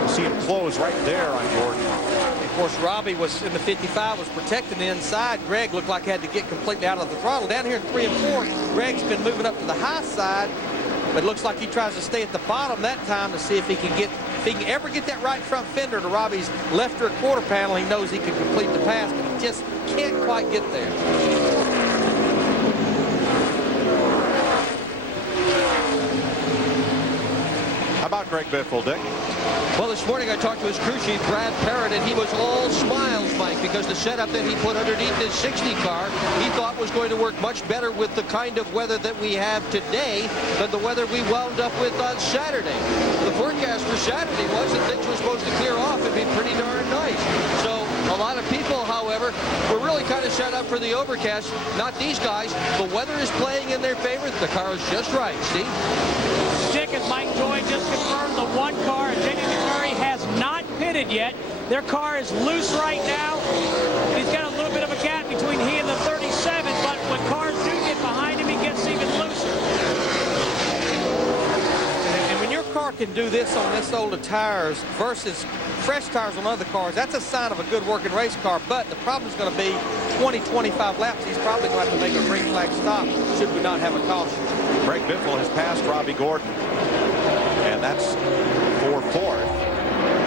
See him close right there on Gordon. Of course, Robbie was in the 55, was protecting the inside. Greg looked like he had to get completely out of the throttle. Down here in 3 and 4, Greg's been moving up to the high side, but it looks like he tries to stay at the bottom that time to see if he can ever get that right front fender to Robbie's left rear quarter panel. He knows he can complete the pass, but he just can't quite get there. about Greg Biffle, Dick? Well, this morning I talked to his crew chief, Brad Parrott, and he was all smiles, Mike, because the setup that he put underneath his 60 car, he thought was going to work much better with the kind of weather that we have today than the weather we wound up with on Saturday. The forecast for Saturday was that things were supposed to clear off and be pretty darn nice. So a lot of people, however, were really kind of set up for the overcast. Not these guys. The weather is playing in their favor. The car is just right, Steve. Dick, as Mike Joy just confirmed, the one car, Jamie McMurray, has not pitted yet. Their car is loose right now. He's got a little bit of a gap between he and the 37, but when cars do get behind him, he gets even looser. And when your car can do this on this older tires versus fresh tires on other cars, that's a sign of a good working race car. But the problem is going to be 20, 25 laps. He's probably going to have to make a green flag stop should we not have a caution. Greg Biffle has passed Robbie Gordon, and that's for fourth.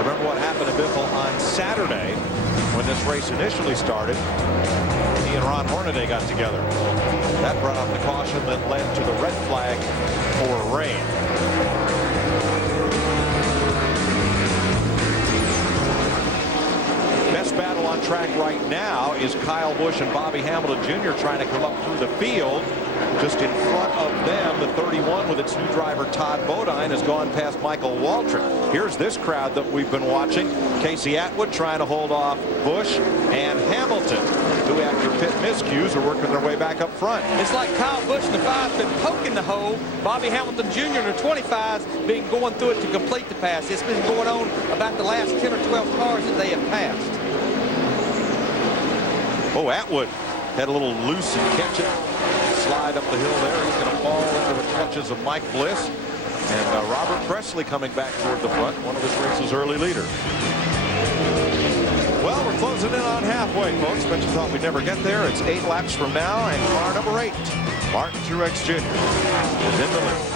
Remember what happened to Biffle on Saturday when this race initially started? He and Ron Hornaday got together. That brought up the caution that led to the red flag for rain. Best battle on track right now is Kyle Busch and Bobby Hamilton Jr. trying to come up through the field. Just in front of them, the 31 with its new driver Todd Bodine has gone past Michael Waltrip. Here's this crowd that we've been watching. Casey Atwood trying to hold off Busch and Hamilton, who after pit miscues are working their way back up front. It's like Kyle Busch in the 5's been poking the hole. Bobby Hamilton Jr. in the 25's been going through it to complete the pass. It's been going on about the last 10 or 12 cars that they have passed. Oh, Atwood had a little loose and catch it. Slide up the hill there. He's going to fall into the clutches of Mike Bliss. And Robert Presley coming back toward the front, one of this race's early leaders. Well, we're closing in on halfway, folks. Bet you thought we'd never get there. It's 8 laps from now, and car number 8, Martin Truex Jr., is in the lead.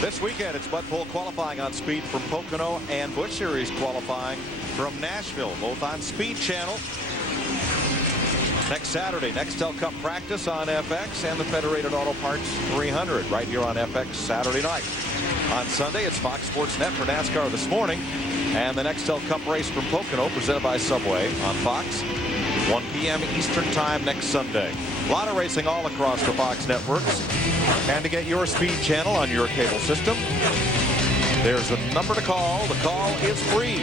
This weekend, it's Bud Pole qualifying on speed from Pocono and Busch Series qualifying from Nashville, both on Speed Channel. Next Saturday, Nextel Cup practice on FX and the Federated Auto Parts 300 right here on FX Saturday night. On Sunday, it's Fox Sports Net for NASCAR this morning, and the Nextel Cup race from Pocono presented by Subway on Fox, 1 p.m. Eastern Time next Sunday. A lot of racing all across the Fox networks. And to get your Speed Channel on your cable system, there's a number to call. The call is free.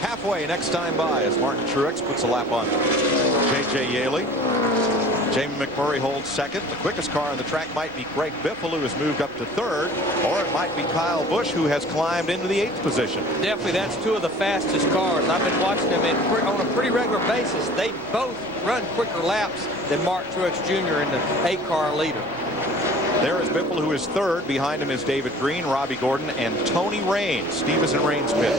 Halfway next time by as Martin Truex puts a lap on J.J. Yaley. Jamie McMurray holds second. The quickest car on the track might be Greg Biffle, who has moved up to third, or it might be Kyle Busch, who has climbed into the 8th position. Definitely, that's two of the fastest cars. I've been watching them on a pretty regular basis. They both run quicker laps than Mark Truex Jr. in the 8-car leader. There is Biffle, who is third. Behind him is David Green, Robbie Gordon, and Tony Raines. Steve is in Raines' pit.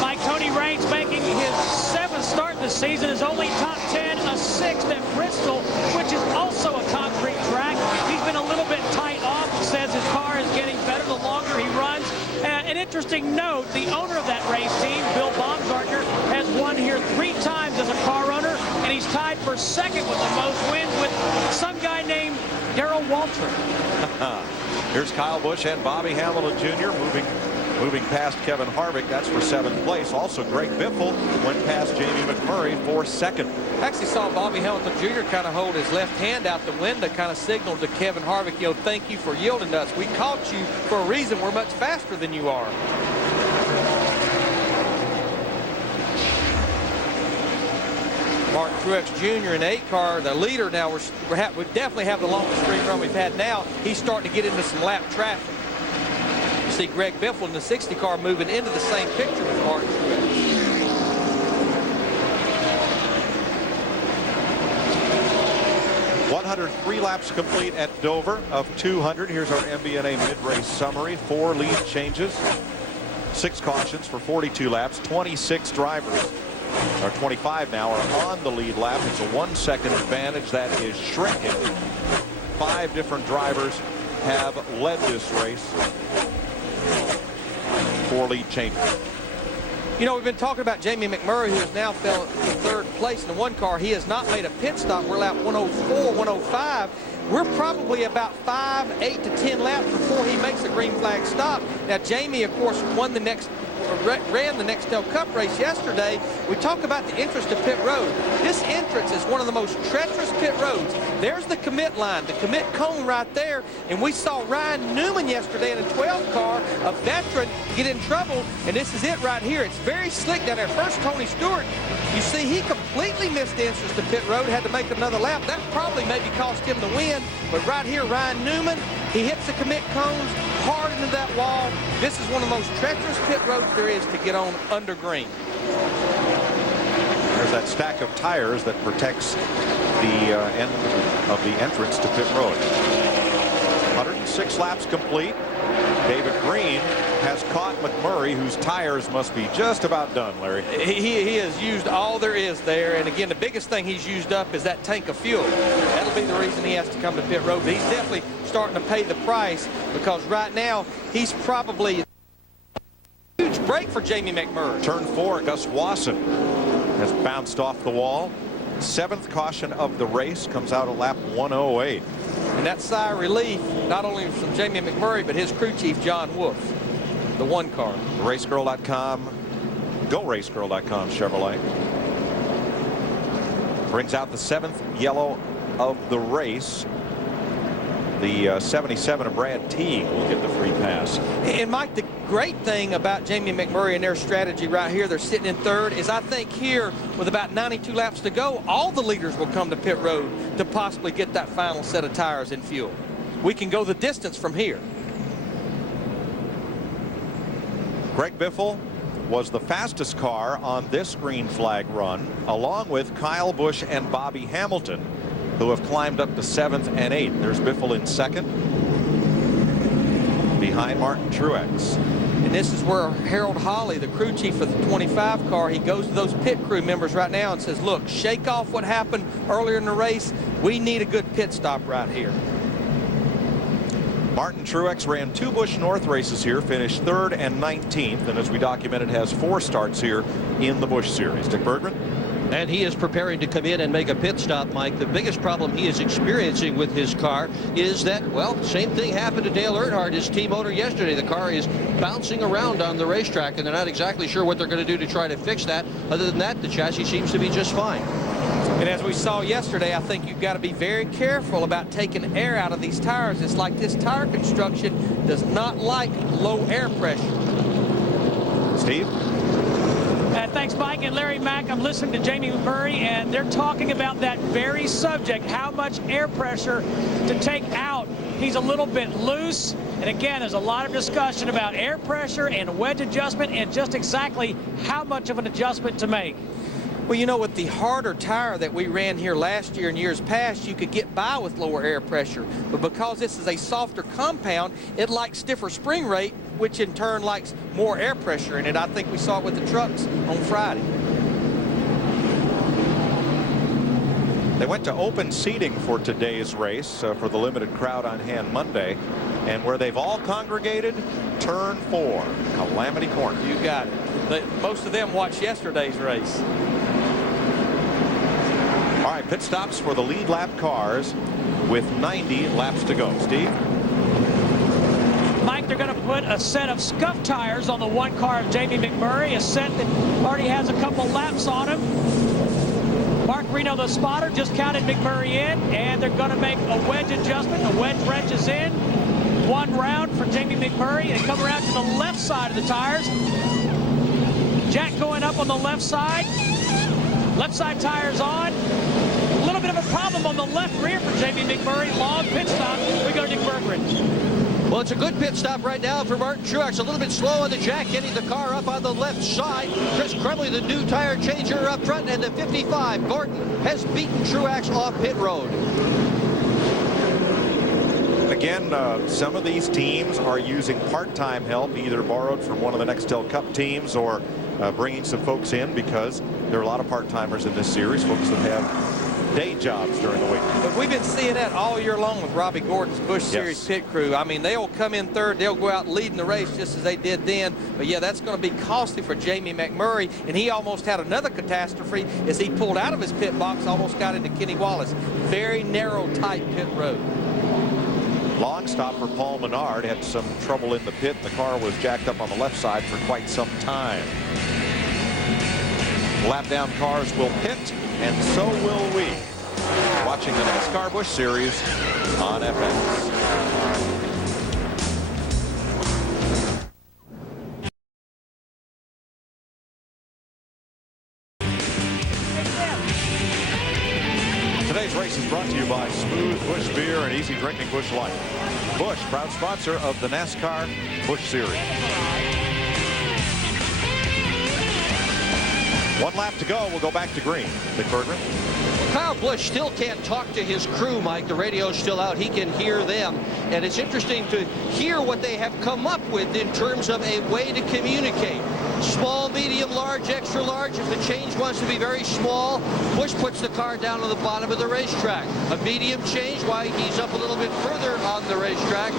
Mike, Tony Raines making his 7th start this season, is only top 10, a 6th at Bristol, which is also a concrete track. He's been a little bit tight off. Says his car is getting better the longer he runs. An interesting note, the owner of that race team, Bill Baumgartner, has won here 3 times as a car owner, and he's tied for 2nd with the most wins with some guy named Darrell Waltrip. Here's Kyle Busch and Bobby Hamilton Jr. moving past Kevin Harvick. That's for 7th place. Also, Greg Biffle went past Jamie McMurray for 2nd. I actually saw Bobby Hamilton Jr. kind of hold his left hand out the window, kind of signaled to Kevin Harvick, you know, thank you for yielding to us. We caught you for a reason. We're much faster than you are. Martin Truex Jr. in 8-car, the leader now. We definitely have the longest street run we've had now. He's starting to get into some lap traffic. You see Greg Biffle in the 60-car moving into the same picture with Martin Truex. Three laps complete at Dover of 200. Here's our MBNA mid-race summary. 4 lead changes, 6 cautions for 42 laps. 26 drivers, or 25 now, are on the lead lap. It's a 1-second advantage that is shrinking. 5 different drivers have led this race. 4 lead changes. You know, we've been talking about Jamie McMurray, who has now fell to third place in the one car. He has not made a pit stop. We're lap 104, 105. We're probably about 5, 8 to 10 laps before he makes a green flag stop. Now, Jamie, of course, ran the Nextel Cup race yesterday. We talk about the entrance to pit road. This entrance is one of the most treacherous pit roads. There's the commit line, the commit cone right there. And we saw Ryan Newman yesterday in a 12 car, a veteran, get in trouble. And this is it right here. It's very slick down there. First, Tony Stewart, you see, he completely missed the entrance to pit road, had to make another lap. That probably maybe cost him the win. But right here, Ryan Newman, he hits the commit cones hard into that wall. This is one of the most treacherous pit roads there is to get on under green. There's that stack of tires that protects the end of the entrance to pit road. 106 laps complete. David Green has caught McMurray, whose tires must be just about done, Larry. He has used all there is there. And again, the biggest thing he's used up is that tank of fuel. That'll be the reason he has to come to pit road. But he's definitely starting to pay the price, because right now he's probably a huge break for Jamie McMurray. Turn 4, Gus Wasson has bounced off the wall. 7th caution of the race, comes out at lap 108. And that sigh of relief, not only from Jamie McMurray, but his crew chief, John Wolf, the one car. RaceGirl.com, GoRaceGirl.com Chevrolet brings out the 7th yellow of the race. The 77 of Brad Teague will get the free pass. And Mike, the great thing about Jamie McMurray and their strategy right here, they're sitting in third, is I think here with about 92 laps to go, all the leaders will come to pit road to possibly get that final set of tires and fuel. We can go the distance from here. Greg Biffle was the fastest car on this green flag run, along with Kyle Busch and Bobby Hamilton, who have climbed up to 7th and 8th. There's Biffle in 2nd, behind Martin Truex. And this is where Harold Hawley, the crew chief of the 25 car, he goes to those pit crew members right now and says, look, shake off what happened earlier in the race. We need a good pit stop right here. Martin Truex ran 2 Busch North races here, finished 3rd and 19th, and as we documented, has 4 starts here in the Busch Series. Dick Bergman? And he is preparing to come in and make a pit stop, Mike. The biggest problem he is experiencing with his car is that, well, same thing happened to Dale Earnhardt, his team owner, yesterday. The car is bouncing around on the racetrack, and they're not exactly sure what they're going to do to try to fix that. Other than that, the chassis seems to be just fine. And as we saw yesterday, I think you've got to be very careful about taking air out of these tires. It's like this tire construction does not like low air pressure. Steve? Thanks, Mike and Larry Mack. I'm listening to Jamie McMurray, and they're talking about that very subject, how much air pressure to take out. He's a little bit loose. And again, there's a lot of discussion about air pressure and wedge adjustment and just exactly how much of an adjustment to make. Well, you know, with the harder tire that we ran here last year and years past, you could get by with lower air pressure. But because this is a softer compound, it likes stiffer spring rate, which in turn likes more air pressure in it. I think we saw it with the trucks on Friday. They went to open seating for today's race for the limited crowd on hand Monday. And where they've all congregated, turn 4, Calamity Corner. You got it. Most of them watched yesterday's race. All right, pit stops for the lead lap cars with 90 laps to go. Steve? Mike, they're going to put a set of scuff tires on the one car of Jamie McMurray, a set that already has a couple laps on him. Mark Reno, the spotter, just counted McMurray in, and they're going to make a wedge adjustment. The wedge wrench is in. 1 round for Jamie McMurray, and come around to the left side of the tires. Jack going up on the left side. Left side tires on. A little bit of a problem on the left rear for Jamie McMurray. Long pit stop. We go to Dick Bergman. Well, it's a good pit stop right now for Martin Truex. A little bit slow on the Jack, getting the car up on the left side. Chris Crumley, the new tire changer up front, and the 55, Gordon, has beaten Truex off pit road. Again, some of these teams are using part-time help, either borrowed from one of the Nextel Cup teams or bringing some folks in, because there are a lot of part-timers in this series, folks that have day jobs during the week. But we've been seeing that all year long with Robbie Gordon's Busch Series pit crew. I mean, they'll come in third, they'll go out leading the race just as they did then. But yeah, that's going to be costly for Jamie McMurray, and he almost had another catastrophe as he pulled out of his pit box, almost got into Kenny Wallace. Very narrow, tight pit road. Long stop for Paul Menard. Had some trouble in the pit. The car was jacked up on the left side for quite some time. Lap down cars will pit, and so will we. Watching the NASCAR Busch Series on FX. Today's race is brought to you by Smooth Busch Beer and Easy Drinking Busch Light. Busch, proud sponsor of the NASCAR Busch Series. One lap to go. We'll go back to green. Dick Bergman. Kyle Busch still can't talk to his crew, Mike. The radio's still out. He can hear them. And it's interesting to hear what they have come up with in terms of a way to communicate. Small, medium, large, extra large. If the change wants to be very small, Busch puts the car down on the bottom of the racetrack. A medium change, why he's up a little bit further on the racetrack.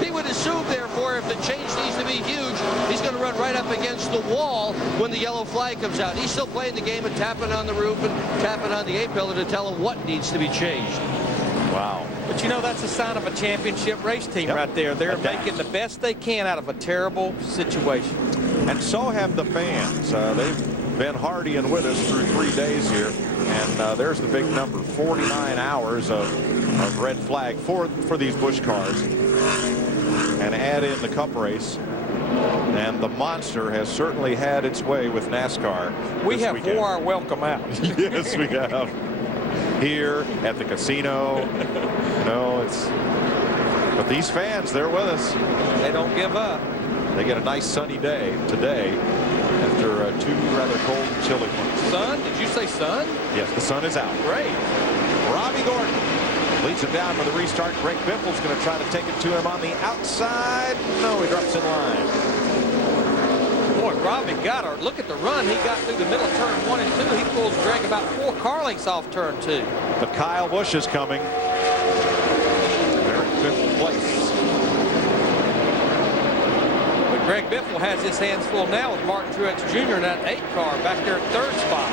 We would assume, therefore, if the change needs to be huge, he's going to run right up against the wall when the yellow flag comes out. He's still playing the game and tapping on the roof and tapping on the A-pillar to tell him what needs to be changed. Wow. But you know, that's a sign of a championship race team right there. They're making the best they can out of a terrible situation. And so have the fans. They've been hardy and with us through 3 days here. And there's the big number, 49 hours of red flag for these Busch cars. And add in the Cup race. And the monster has certainly had its way with NASCAR. We have wore our welcome out. Yes, we have. Here at the casino. But these fans, they're with us. They don't give up. They get a nice sunny day today after 2 rather cold and chilly ones. Sun? Did you say sun? Yes, the sun is out. Great. Robbie Gordon leads him down for the restart. Greg Biffle's going to try to take it to him on the outside. No, he drops in line. Boy, Robbie got her. Look at the run he got through the middle of turn 1 and 2. He pulls Greg about 4 car lengths off turn 2. But Kyle Busch is coming. They're in 5th place. But Greg Biffle has his hands full now with Martin Truex Jr. in that 8 car back there at 3rd spot.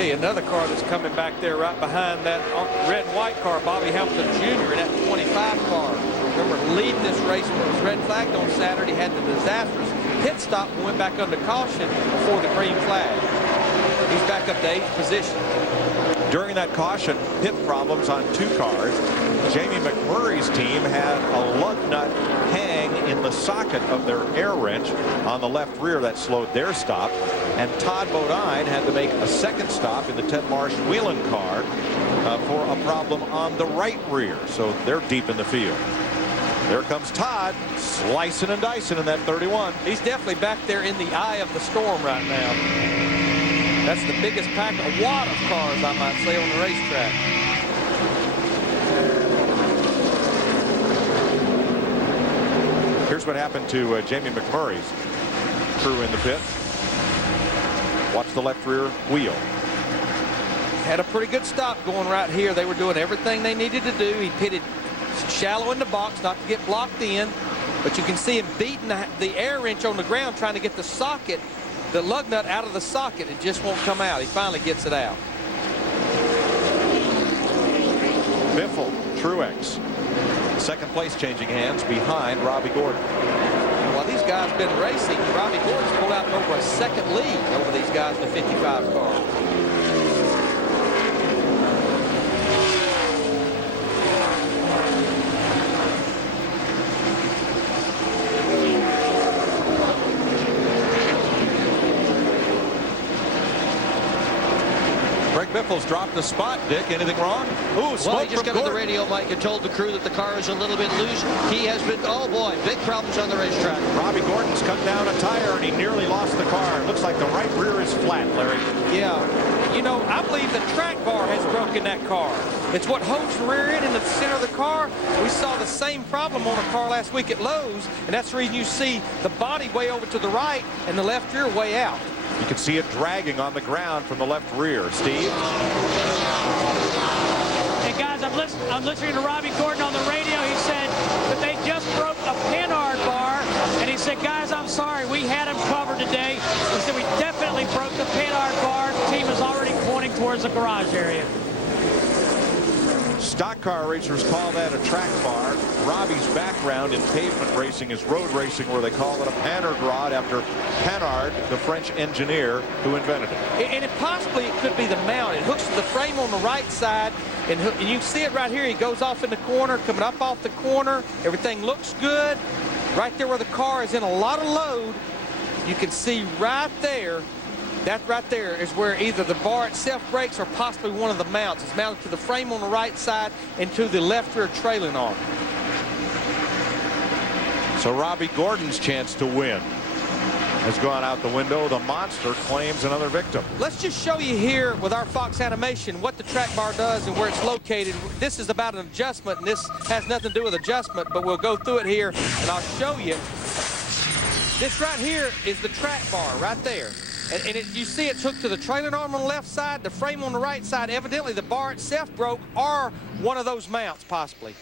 Another car that's coming back there right behind that red and white car, Bobby Hamilton Jr. in that 25 car. Remember, leading this race when it was red flagged on Saturday, had the disastrous pit stop and went back under caution before the green flag. He's back up to 8th position. During that caution, pit problems on 2 cars. Jamie McMurray's team had a lug nut hang in the socket of their air wrench on the left rear that slowed their stop. And Todd Bodine had to make a 2nd stop in the Ted Marsh Whelan car for a problem on the right rear. So they're deep in the field. There comes Todd slicing and dicing in that 31. He's definitely back there in the eye of the storm right now. That's the biggest pack, a wad of cars, I might say, on the racetrack. Here's what happened to Jamie McMurray's crew in the pit. Watch the left rear wheel. Had a pretty good stop going right here. They were doing everything they needed to do. He pitted shallow in the box, not to get blocked in. But you can see him beating the air wrench on the ground, trying to get the socket, the lug nut out of the socket. It just won't come out. He finally gets it out. Biffle, Truex, 2nd place changing hands behind Robbie Gordon. While these guys been racing, Robbie Gordon's pulled out over a 2nd lead over these guys in the 55 car. Biffle's dropped the spot, Dick. Anything wrong? Ooh, smoke. Well, he just from got on the Gordon. radio, Mike, and told the crew that the car is a little bit loose. He has been, oh boy, big problems on the racetrack. Robbie Gordon's cut down a tire and he nearly lost the car. It looks like the right rear is flat, Larry. Yeah. you know, I believe the track bar has broken that car. It's what holds the rear end in the center of the car. We saw the same problem on a car last week at Lowe's, and that's the reason you see the body way over to the right and the left rear way out. You can see it dragging on the ground from the left rear. Steve? Hey, guys, I'm listening to Robbie Gordon on the radio. He said that they just broke a Panhard bar, and he said, guys, I'm sorry, we had him covered today. He said we definitely broke the Panhard bar. The team is already pointing towards the garage area. Stock car racers call that a track bar. Robbie's background in pavement racing is road racing, where they call it a Panhard rod after Panhard, the French engineer who invented it. And it possibly it could be the mount. It hooks to the frame on the right side, and you can see it right here. He goes off in the corner, coming up off the corner. Everything looks good. Right there where the car is in a lot of load, you can see right there. That right there is where either the bar itself breaks or possibly one of the mounts. It's mounted to the frame on the right side and to the left rear trailing arm. So Robbie Gordon's chance to win has gone out the window. The monster claims another victim. Let's just show you here with our Fox animation what the track bar does and where it's located. This is about an adjustment, and this has nothing to do with adjustment, but we'll go through it here and I'll show you. This right here is the track bar right there. And you see it's hooked to the trailing arm on the left side, the frame on the right side. Evidently, the bar itself broke, or one of those mounts, possibly.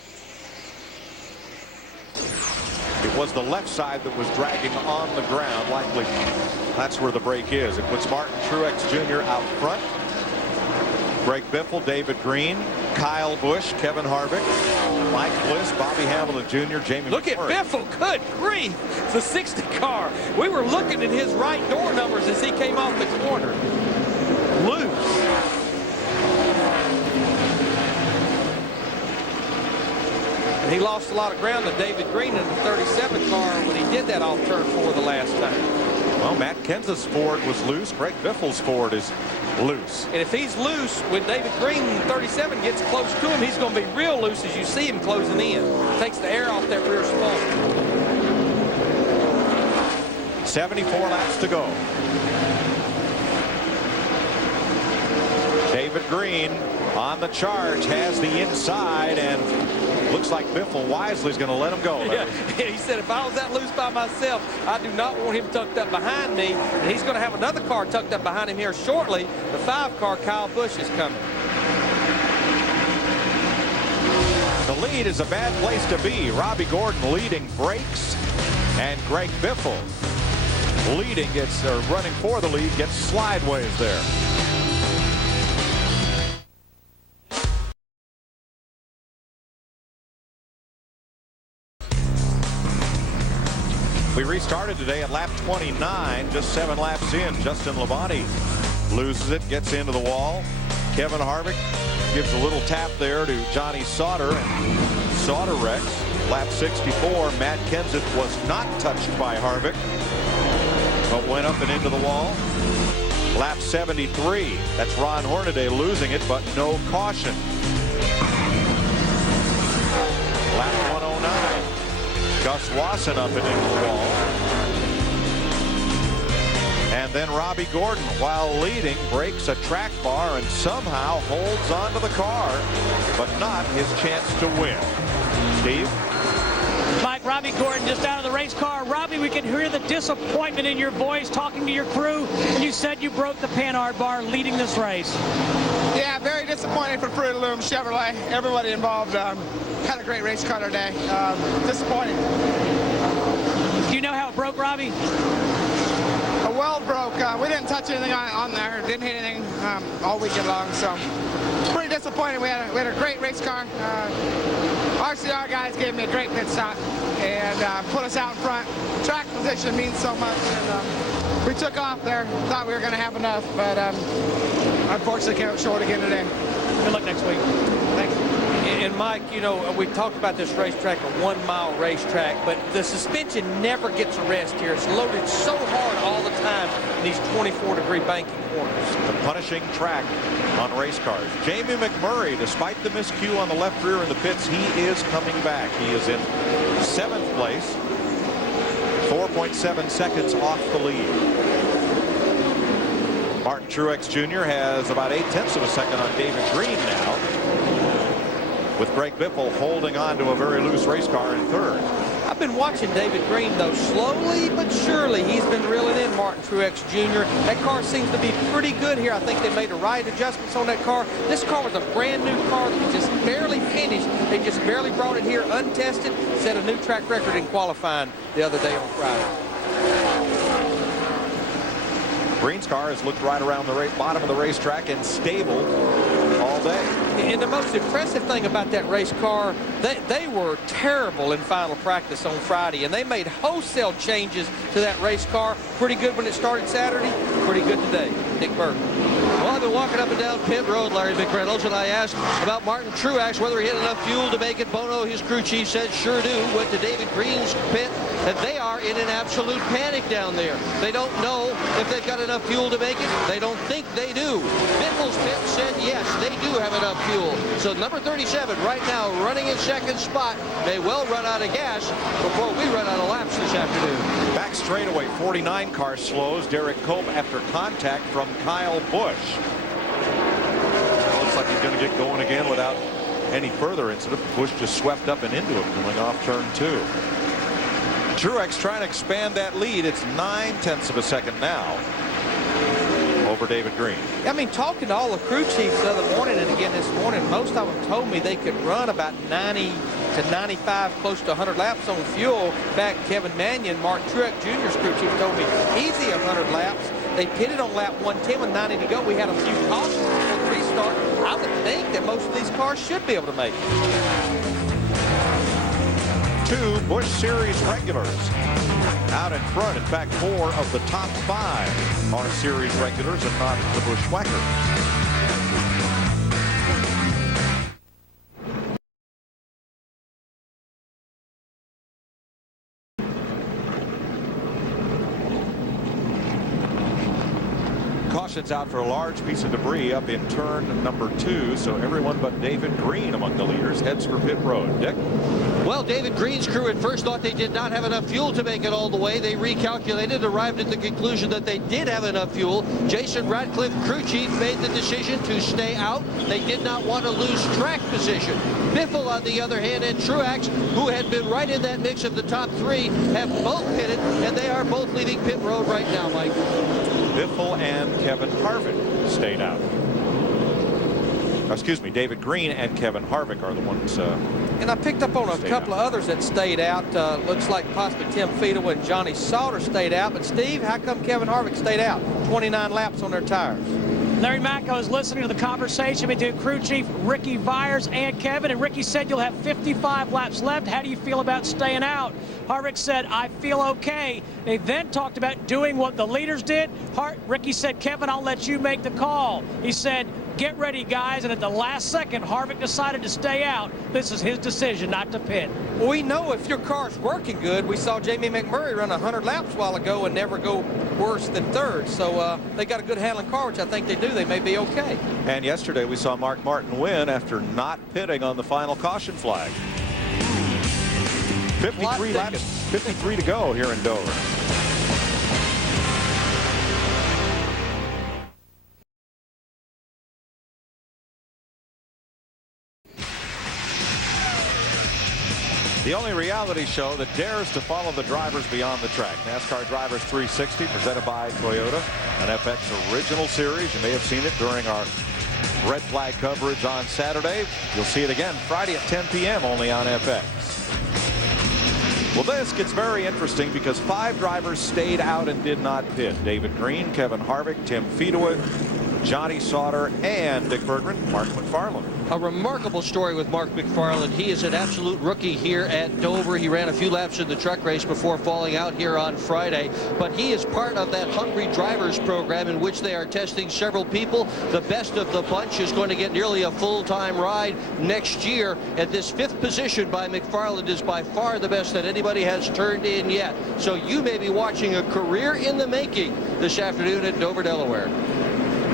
It was the left side that was dragging on the ground. Likely that's where the break is. It puts Martin Truex Jr. out front. Greg Biffle, David Green, Kyle Busch, Kevin Harvick, Mike Bliss, Bobby Hamilton Jr., Jamie Look McMurray. at Biffle. Good grief. The 60 car. We were looking at his right door numbers as he came off the corner. Loose. And he lost a lot of ground to David Green in the 37 car when he did that off turn 4 the last time. Well, Matt Kenseth's Ford was loose. Greg Biffle's Ford is loose. And if he's loose, when David Green in 37 gets close to him, he's going to be real loose as you see him closing in. Takes the air off that rear spoke. 74 laps to go. David Green on the charge, has the inside, and looks like Biffle wisely is going to let him go. Yeah, he said, if I was that loose by myself, I do not want him tucked up behind me. And he's going to have another car tucked up behind him here shortly. The 5 car, Kyle Busch, is coming. The lead is a bad place to be. Robbie Gordon leading breaks, and Greg Biffle leading running for the lead, gets slideways there. We restarted today at lap 29, just 7 laps in. Justin Labonte loses it, gets into the wall. Kevin Harvick gives a little tap there to Johnny Sauter, and Sauter wrecks. Lap 64, Matt Kenseth was not touched by Harvick, but went up and into the wall. Lap 73, that's Ron Hornaday losing it, but no caution. Lap 109. Gus Wasson up and into the wall. And then Robbie Gordon, while leading, breaks a track bar and somehow holds onto the car, but not his chance to win. Steve? Mike, Robbie Gordon just out of the race car. Robbie, we can hear the disappointment in your voice talking to your crew. And you said you broke the Panhard bar leading this race. Yeah, very disappointed for Fruit of the Loom, Chevrolet. Everybody involved had a great race car today. Disappointing. Do you know how it broke, Robbie? A weld broke. We didn't touch anything on there. Didn't hit anything all weekend long. So pretty disappointed. We had a great race car. RCR guys gave me a great pit stop and put us out in front. Track position means so much. And we took off there. Thought we were going to have enough, but unfortunately came up short again today. Good luck next week. Thanks. And Mike, you know, we talked about this racetrack, a 1-mile racetrack, but the suspension never gets a rest here. It's loaded so hard all the time in these 24-degree banking corners. The punishing track on race cars. Jamie McMurray, despite the miscue on the left rear in the pits, he is coming back. He is in 7th place, 4.7 seconds off the lead. Martin Truex Jr. has about 0.8 of a second on David Green now, with Greg Biffle holding on to a very loose race car in third. I've been watching David Green, though, slowly but surely he's been reeling in Martin Truex Jr. That car seems to be pretty good here. I think they made the right adjustments on that car. This car was a brand new car that was just barely finished. They just barely brought it here untested, set a new track record in qualifying the other day on Friday. Green's car has looked right around the bottom of the racetrack and stable all day. And the most impressive thing about that race car, they were terrible in final practice on Friday, and they made wholesale changes to that race car. Pretty good when it started Saturday, pretty good today. Dick Burton. Well, I've been walking up and down pit road, Larry McReynolds, and I asked about Martin Truex, whether he had enough fuel to make it. Bono, his crew chief, said sure do. Went to David Green's pit, and they are in an absolute panic down there. They don't know if they've got enough fuel to make it. They don't think they do. Biffle's pit said yes, they do have enough fuel. So number 37 right now running in second spot may well run out of gas before we run out of laps this afternoon. Back straightaway, 49 car slows Derek Cope after contact from Kyle Busch. Looks like he's going to get going again without any further incident. Busch just swept up and into him coming off turn 2. Truex trying to expand that lead. It's 0.9 of a second now over David Green. I mean, talking to all the crew chiefs the other morning and again this morning, most of them told me they could run about 90 to 95, close to 100 laps on fuel. In fact, Kevin Mannion, Martin Truex Jr.'s crew chief, told me easy 100 laps. They pitted on lap 110 with 90 to go. We had a few cautions before the restart. I would think that most of these cars should be able to make it. 2 Busch Series regulars out in front. In fact, 4 of the top 5 are Series regulars and not the Bushwhackers. Caution's out for a large piece of debris up in turn number 2, so everyone but David Green among the leaders heads for pit road. Dick? Well, David Green's crew at first thought they did not have enough fuel to make it all the way. They recalculated, arrived at the conclusion that they did have enough fuel. Jason Ratcliffe, crew chief, made the decision to stay out. They did not want to lose track position. Biffle, on the other hand, and Truex, who had been right in that mix of the top 3, have both pitted, and they are both leaving pit road right now, Mike. Biffle and Kevin Harvick stayed out. Excuse me, David Green and Kevin Harvick are the ones. And I picked up on a couple of others that stayed out. Looks like possibly Tim Fedewa and Johnny Sauter stayed out. But Steve, how come Kevin Harvick stayed out? 29 laps on their tires. Larry Mack, I was listening to the conversation between crew chief Ricky Byers and Kevin, and Ricky said you'll have 55 laps left. How do you feel about staying out? Harvick said, I feel okay. They then talked about doing what the leaders did. Ricky said, Kevin, I'll let you make the call. He said, get ready, guys. And at the last second, Harvick decided to stay out. This is his decision not to pit. Well, we know if your car's working good. We saw Jamie McMurray run 100 laps a while ago and never go worse than third. So they got a good handling car, which I think they do. They may be okay. And yesterday we saw Mark Martin win after not pitting on the final caution flag. 53 laps, 53 to go here in Dover. The only reality show that dares to follow the drivers beyond the track. NASCAR Drivers 360 presented by Toyota, an FX original series. You may have seen it during our red flag coverage on Saturday. You'll see it again Friday at 10 p.m. only on FX. Well, this gets very interesting because 5 drivers stayed out and did not pit. David Green, Kevin Harvick, Tim Fedewa, Johnny Sauter, and Dick Berggren, Mark McFarland. A remarkable story with Mark McFarland. He is an absolute rookie here at Dover. He ran a few laps in the truck race before falling out here on Friday. But he is part of that Hungry Drivers program in which they are testing several people. The best of the bunch is going to get nearly a full-time ride next year. And this 5th position by McFarland is by far the best that anybody has turned in yet. So you may be watching a career in the making this afternoon at Dover, Delaware.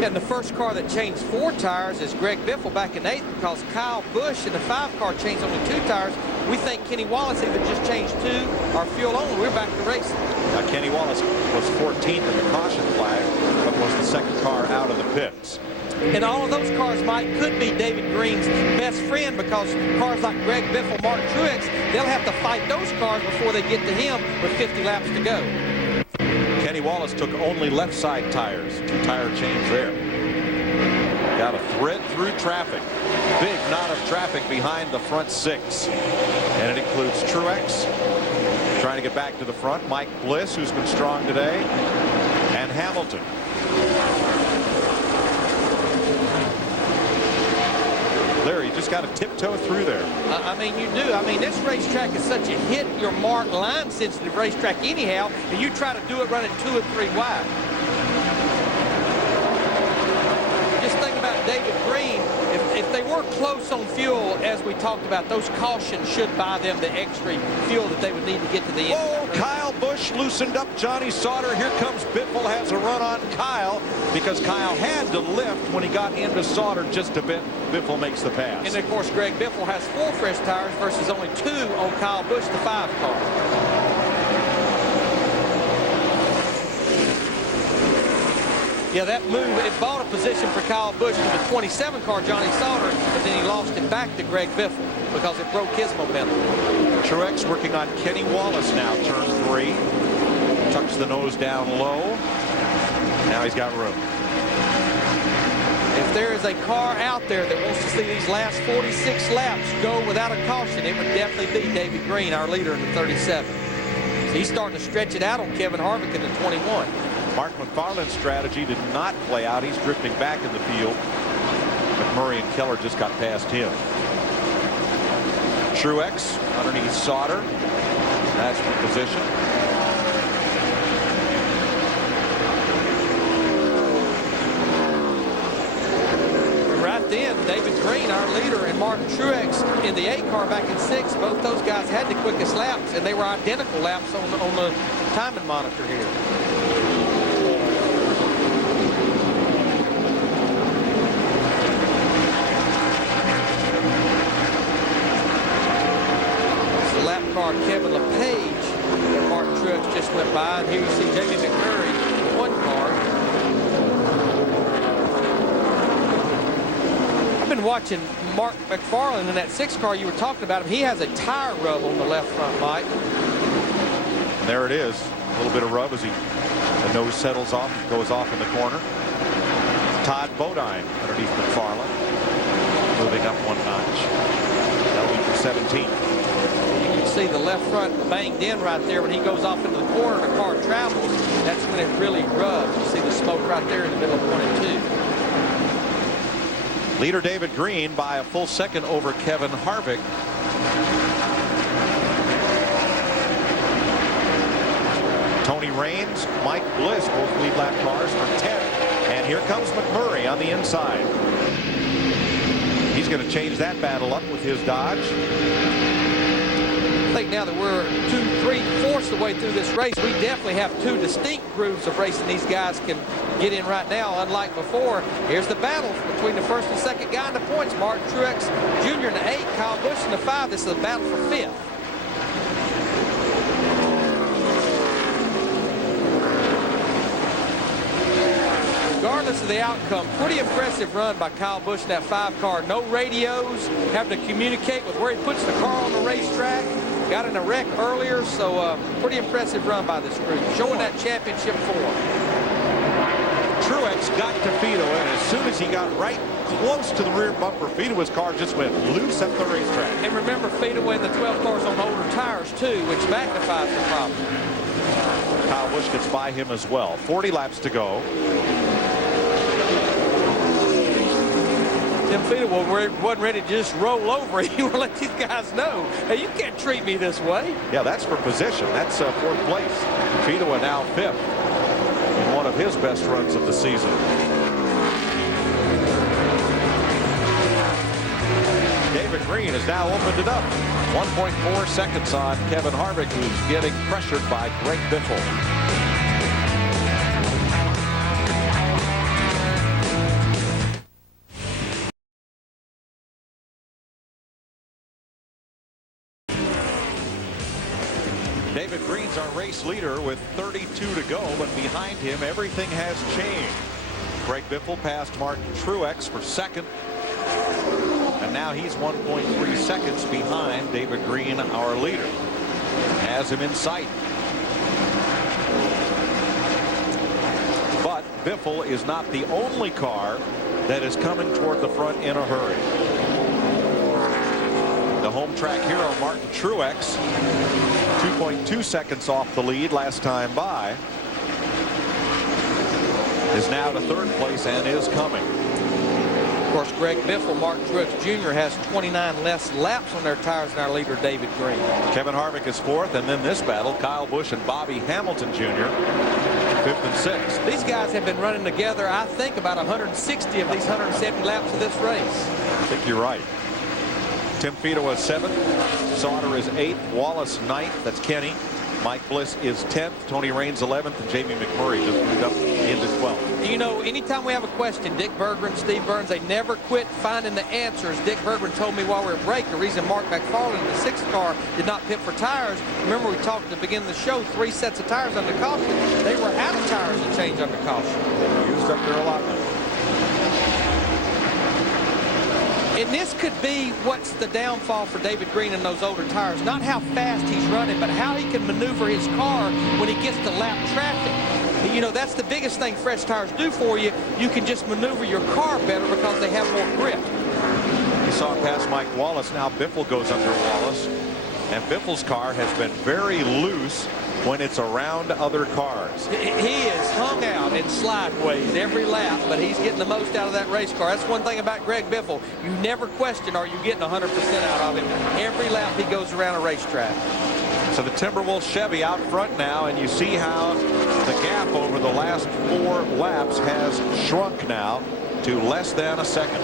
And the first car that changed 4 tires is Greg Biffle back in 8th, because Kyle Busch in the 5 car changed only 2 tires. We think Kenny Wallace either just changed 2 or fuel only. We're back to racing. Now, Kenny Wallace was 14th in the caution flag, but was the second car out of the pits. And all of those cars, Mike, could be David Green's best friend, because cars like Greg Biffle, Mark Truex, they'll have to fight those cars before they get to him with 50 laps to go. Kenny Wallace took only left side tires. 2 tire change there. Got a thread through traffic. Big knot of traffic behind the front 6. And it includes Truex trying to get back to the front. Mike Bliss, who's been strong today. And Hamilton. Larry, you just got to tiptoe through there. I mean, you do. I mean, this racetrack is such a hit your mark line sensitive racetrack anyhow, and you try to do it running 2 and 3 wide. Just think about David Green. If they were close on fuel, as we talked about, those cautions should buy them the extra fuel that they would need to get to the end. Oh, Kyle Busch loosened up Johnny Sauter. Here comes Biffle, has a run on Kyle, because Kyle had to lift when he got into Sauter just a bit. Biffle makes the pass. And of course, Greg Biffle has 4 fresh tires versus only 2 on Kyle Busch, the 5 car. Yeah, that move, it bought a position for Kyle Busch to the 27 car, Johnny Sauter, but then he lost it back to Greg Biffle because it broke his momentum. Truex working on Kenny Wallace now, turn 3. Tucks the nose down low. Now he's got room. If there is a car out there that wants to see these last 46 laps go without a caution, it would definitely be David Green, our leader in the 37. So he's starting to stretch it out on Kevin Harvick in the 21. Mark McFarland's strategy did not play out. He's drifting back in the field. McMurray and Keller just got past him. Truex underneath Sauter. That's the position. Right then, David Green, our leader, and Martin Truex in the 8 car back in 6. Both those guys had the quickest laps, and they were identical laps on the timing monitor here. Kevin LePage, Martin Truex just went by, and here you see Jamie McMurray in 1 car. I've been watching Mark McFarland in that 6 car you were talking about him. He has a tire rub on the left front, Mike. And there it is. A little bit of rub as the nose settles off and goes off in the corner. Todd Bodine underneath McFarland, moving up 1 notch. That'll be for 17. See the left front banged in right there when he goes off into the corner and the car travels. That's when it really rubs. You see the smoke right there in the middle of 1 and 2. Leader David Green by a full second over Kevin Harvick. Tony Raines, Mike Bliss, both lead lap cars for 10. And here comes McMurray on the inside. He's going to change that battle up with his Dodge. I think now that we're 2, 3/4 the way through this race, we definitely have 2 distinct grooves of racing these guys can get in right now, unlike before. Here's the battle between the first and second guy in the points. Martin Truex Jr. in the 8, Kyle Busch in the 5. This is a battle for 5th. Regardless of the outcome, pretty impressive run by Kyle Busch in that 5 car. No radios, having to communicate with where he puts the car on the racetrack. Got in a wreck earlier, so pretty impressive run by this group, showing that championship form. Truex got to Fido, and as soon as he got right close to the rear bumper, Fido's car just went loose at the racetrack. And remember, Fido in the 12 cars on older tires, too, which magnifies the problem. Kyle Busch gets by him as well. 40 laps to go. Tim Fido wasn't ready to just roll over. He will let these guys know, hey, you can't treat me this way. Yeah, that's for position. That's 4th place. Fido now 5th in one of his best runs of the season. David Green has now opened it up. 1.4 seconds on Kevin Harvick, who's getting pressured by Greg Biffle. David Green's our race leader with 32 to go, but behind him everything has changed. Greg Biffle passed Martin Truex for second, and now he's 1.3 seconds behind David Green, our leader. Has him in sight. But Biffle is not the only car that is coming toward the front in a hurry. The home track hero Martin Truex, 2.2 seconds off the lead last time by, is now to third place and is coming. Of course, Greg Biffle, Martin Truex Jr. has 29 less laps on their tires than our leader David Green. Kevin Harvick is fourth, and then this battle, Kyle Busch and Bobby Hamilton Jr. fifth and sixth. These guys have been running together, I think, about 160 of these 170 laps of this race. I think you're right. Tim Fido is seventh. Sauter is eighth. Wallace ninth. That's Kenny. Mike Bliss is 10th. Tony Raines 11th. And Jamie McMurray just moved up into 12th. You know, anytime we have a question, Dick Berggren, Steve Burns, they never quit finding the answers. Dick Berggren told me while we were at break the reason Mark McFarland in the 6th car did not pit for tires. Remember, we talked at the beginning of the show, 3 sets of tires under caution. They were out of tires to change under caution. Used up their allotment. And this could be what's the downfall for David Green in those older tires. Not how fast he's running, but how he can maneuver his car when he gets to lap traffic. You know, that's the biggest thing fresh tires do for you. You can just maneuver your car better because they have more grip. You saw past Mike Wallace. Now Biffle goes under Wallace. And Biffle's car has been very loose when it's around other cars. He is hung out in slideways every lap, but he's getting the most out of that race car. That's one thing about Greg Biffle. You never question, are you getting 100% out of him? Every lap he goes around a racetrack. So the Timberwolf Chevy out front now, and you see how the gap over the last 4 laps has shrunk now to less than a second.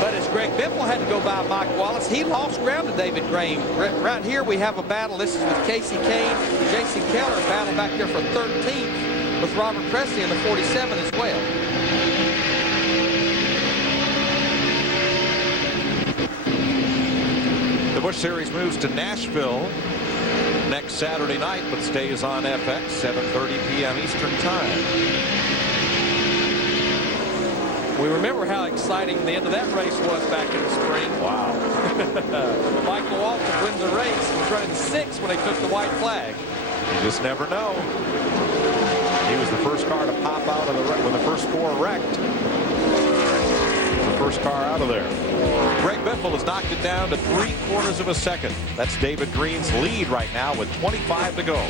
But as Greg Biffle had to go by Mike Wallace, he lost ground to David Green. Right here we have a battle. This is with Casey Kane, Jason Keller, battle back there for 13th with Robert Presley in the 47 as well. The Busch Series moves to Nashville next Saturday night, but stays on FX, 7:30 p.m. Eastern Time. We remember how exciting the end of that race was back in the spring. Wow. Michael Waltrip wins the race. He was running 6th when they took the white flag. You just never know. He was the first car to pop out of the wreck when the first 4 wrecked. The first car out of there. Greg Biffle has knocked it down to 3/4 of a second. That's David Green's lead right now with 25 to go.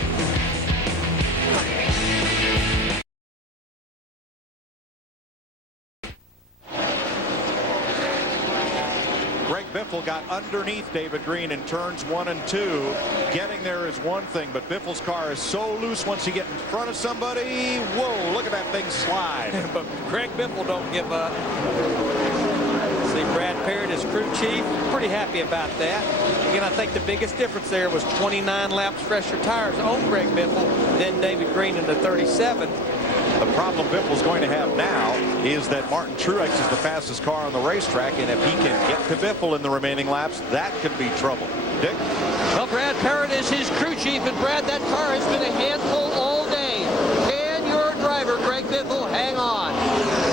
Biffle got underneath David Green in turns 1 and 2. Getting there is one thing, but Biffle's car is so loose once you get in front of somebody. Whoa, look at that thing slide. But Greg Biffle don't give up. See Brad Parrott as crew chief. Pretty happy about that. Again, I think the biggest difference there was 29 laps fresher tires on Greg Biffle than David Green in the 37. The problem Biffle's going to have now is that Martin Truex is the fastest car on the racetrack, and if he can get to Biffle in the remaining laps, that could be trouble. Dick? Well, Brad Parrott is his crew chief, and Brad, that car has been a handful all day. Can your driver, Greg Biffle, hang on?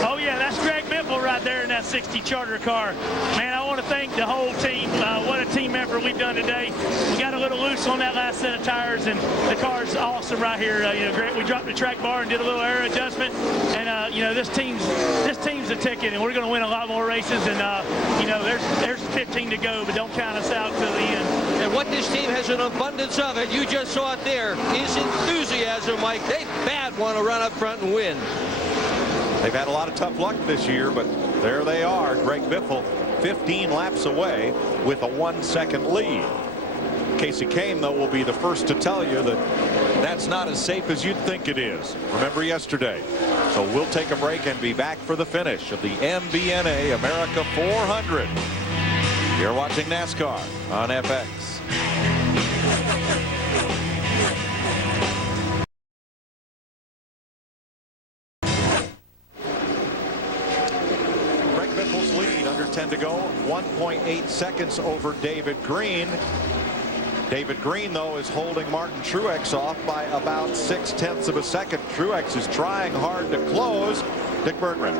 Oh, yeah, that's Greg Biffle right there in that 60 Charter car. Man, I want to thank the whole team. What a team effort we've done today. We got a little loose on that last set of tires, and the car's awesome right here. We dropped the track bar and did a little air adjustment, and this team's a ticket, and we're going to win a lot more races. And there's 15 to go, but don't count us out till the end. And what this team has an abundance of, and you just saw it there, is enthusiasm, Mike. They bad want to run up front and win. They've had a lot of tough luck this year, but there they are. Greg Biffle 15 laps away with a 1-second lead. Casey Kane, though, will be the first to tell you that that's not as safe as you'd think it is. Remember yesterday. So we'll take a break and be back for the finish of the MBNA America 400. You're watching NASCAR on FX. Greg Biffle's lead, under 10 to go, 1.8 seconds over David Green. David Green, though, is holding Martin Truex off by about 0.6 of a second. Truex is trying hard to close. Dick Berggren.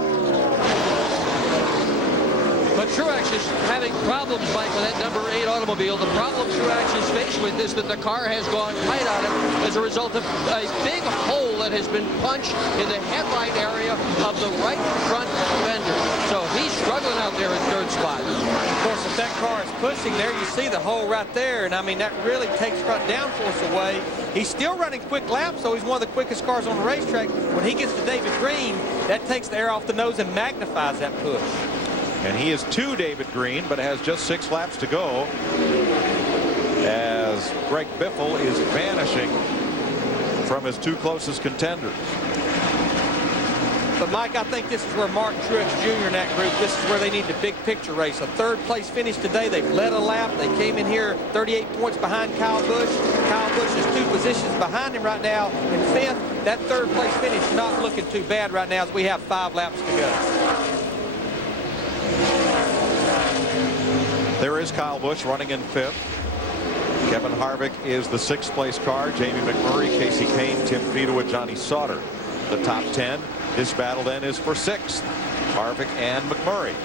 But Truex is having problems, Mike, with that number 8 automobile. The problem Truex is faced with is that the car has gone tight on him as a result of a big hole that has been punched in the headlight area of the right front fender. So he's struggling out there in third spot. Of course, if that car is pushing there, you see the hole right there. And, I mean, that really takes front downforce away. He's still running quick laps, so he's one of the quickest cars on the racetrack. When he gets to David Green, that takes the air off the nose and magnifies that push. And he is 2 David Green, but has just 6 laps to go as Greg Biffle is vanishing from his 2 closest contenders. But, Mike, I think this is where Martin Truex Jr. in that group, this is where they need the big picture race. A 3rd place finish today. They've led a lap. They came in here 38 points behind Kyle Busch. Kyle Busch is 2 positions behind him right now in 5th. That 3rd place finish is not looking too bad right now as we have 5 laps to go. There is Kyle Busch running in 5th. Kevin Harvick is the 6th place car. Jamie McMurray, Casey Kane, Tim Fedewa, Johnny Sauter. The top 10. This battle then is for 6th. Harvick and McMurray.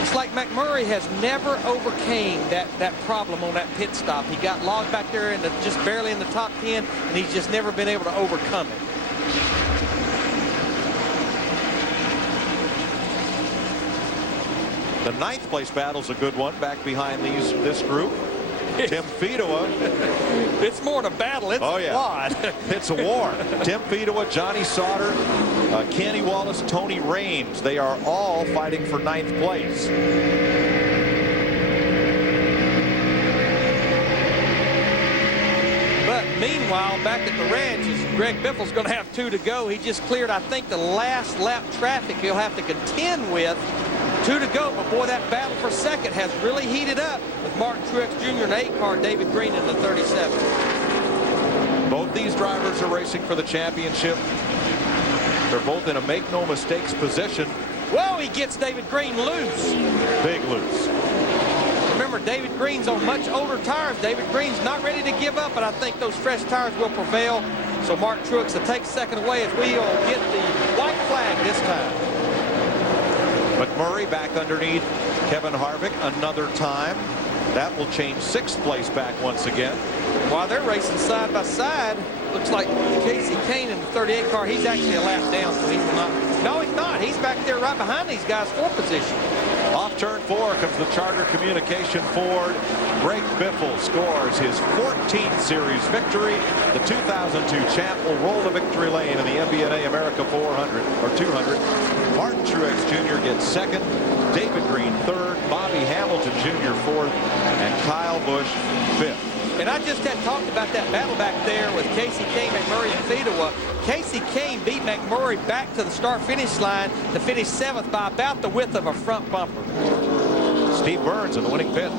It's like McMurray has never overcame that problem on that pit stop. He got logged back there in just barely in the top 10, and he's just never been able to overcome it. The 9th place battle's a good one back behind this group. Tim Fedewa. It's more than a battle. It's a quad. It's a war. Tim Fedewa, Johnny Sauter, Kenny Wallace, Tony Raines. They are all fighting for 9th place. But meanwhile, back at the ranch, Greg Biffle's going to have 2 to go. He just cleared, I think, the last lap traffic he'll have to contend with. 2 to go, but boy, that battle for 2nd has really heated up with Martin Truex Jr. in 8 car, David Green in the 37. Both these drivers are racing for the championship. They're both in a make no mistakes position. Whoa, he gets David Green loose. Big loose. Remember, David Green's on much older tires. David Green's not ready to give up, but I think those fresh tires will prevail. So Martin Truex will take 2nd away as we will get the white flag this time. McMurray back underneath Kevin Harvick another time. That will change 6th place back once again. While they're racing side by side, looks like Casey Kane in the 38 car, he's actually a lap down, so he will not. No, he's not. He's back there right behind these guys, 4th position. Off turn 4 comes the Charter Communication Ford. Greg Biffle scores his 14th series victory. The 2002 champ will roll the victory lane in the MBNA America 400 or 200. Martin Truex Jr. gets 2nd. David Green 3rd. Bobby Hamilton Jr. 4th. And Kyle Busch 5th. And I just had talked about that battle back there with Casey Kane, McMurray, and Fedewa. Casey Kane beat McMurray back to the start-finish line to finish 7th by about the width of a front bumper. Steve Burns in the winning pit.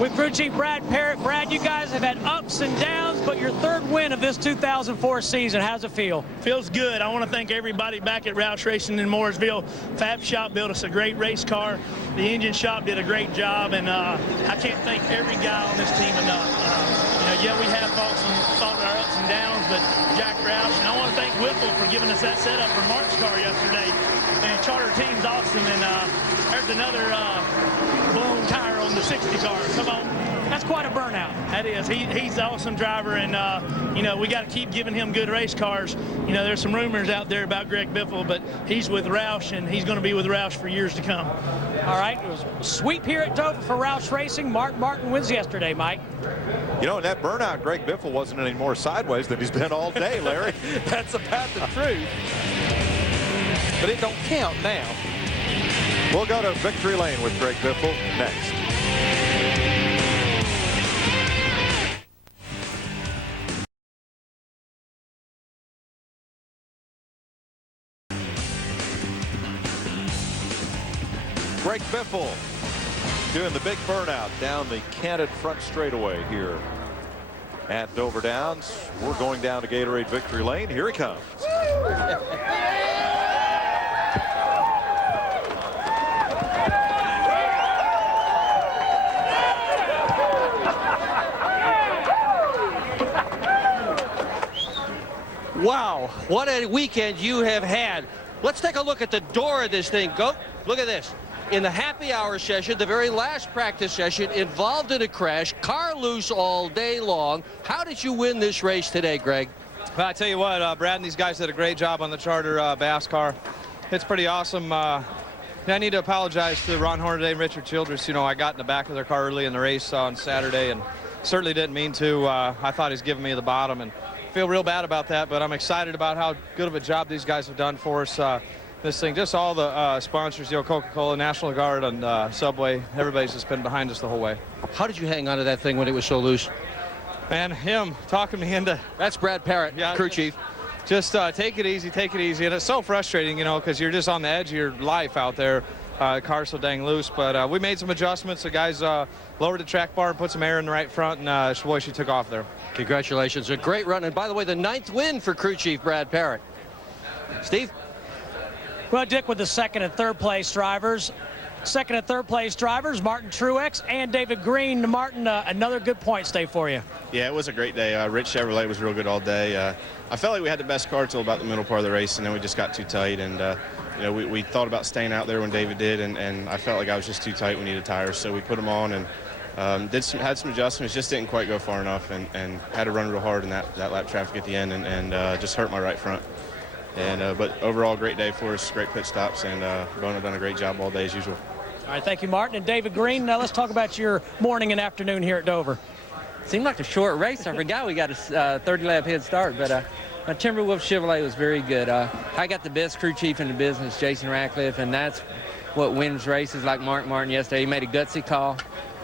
With crew chief Brad Parrott. Brad, you guys have had ups and downs, but your 3rd win of this 2004 season. How's it feel? Feels good. I want to thank everybody back at Roush Racing in Mooresville. Fab Shop built us a great race car. The engine shop did a great job, and I can't thank every guy on this team enough. Yeah, we have fought our ups and downs, but Jack Roush, and I want to thank Whipple for giving us that setup for Mark's car yesterday. And Charter team's awesome, and there's another blown tire on the 60 car. Come on. That's quite a burnout. That is. He's an awesome driver, and, we got to keep giving him good race cars. There's some rumors out there about Greg Biffle, but he's with Roush, and he's going to be with Roush for years to come. All right. It was a sweep here at Dover for Roush Racing. Mark Martin wins yesterday, Mike. In that burnout, Greg Biffle wasn't any more sideways than he's been all day, Larry. That's about the truth. But it don't count now. We'll go to victory lane with Greg Biffle next. Greg Biffle doing the big burnout down the canted front straightaway here at Dover Downs. We're going down to Gatorade victory lane. Here he comes. what a weekend you have had. Let's take a look at the door of this thing. Go, look at this. In the happy hour session, the very last practice session, involved in a crash, car loose all day long. How did you win this race today, Greg? Well, I tell you what, Brad and these guys did a great job on the charter Bass car. It's pretty awesome. I need to apologize to Ron Hornaday and Richard Childress. You know, I got in the back of their car early in the race on Saturday and certainly didn't mean to. I thought he's giving me the bottom and feel real bad about that, but I'm excited about how good of a job these guys have done for us. This thing, just all the sponsors, you know, Coca-Cola, National Guard, and Subway, everybody's just been behind us the whole way. How did you hang on to that thing when it was so loose? And him talking me into... That's Brad Parrott, yeah, crew chief. Just take it easy, take it easy. And it's so frustrating, you know, because you're just on the edge of your life out there. The car's so dang loose. But we made some adjustments. The guys lowered the track bar and put some air in the right front, and boy, she took off there. Congratulations. A great run. And by the way, the 9th win for crew chief Brad Parrott. Steve? Well, Dick, with the second and third place drivers, Martin Truex and David Green. Martin, another good point stay for you. Yeah, it was a great day. Rich Chevrolet was real good all day. I felt like we had the best car until about the middle part of the race, and then we just got too tight. And you know, we thought about staying out there when David did, and I felt like I was just too tight. We needed tires, so we put them on and had some adjustments. Just didn't quite go far enough, and had to run real hard in that lap traffic at the end, and just hurt my right front. And but overall, great day for us. Great pit stops, and Bona done a great job all day as usual. All right, thank you, Martin. And David Green, now let's talk about your morning and afternoon here at Dover. Seemed like a short race. I forgot we got a 30-lap head start, but my Timberwolf Chevrolet was very good. I got the best crew chief in the business, Jason Ratcliffe, and that's what wins races like Mark Martin yesterday. He made a gutsy call.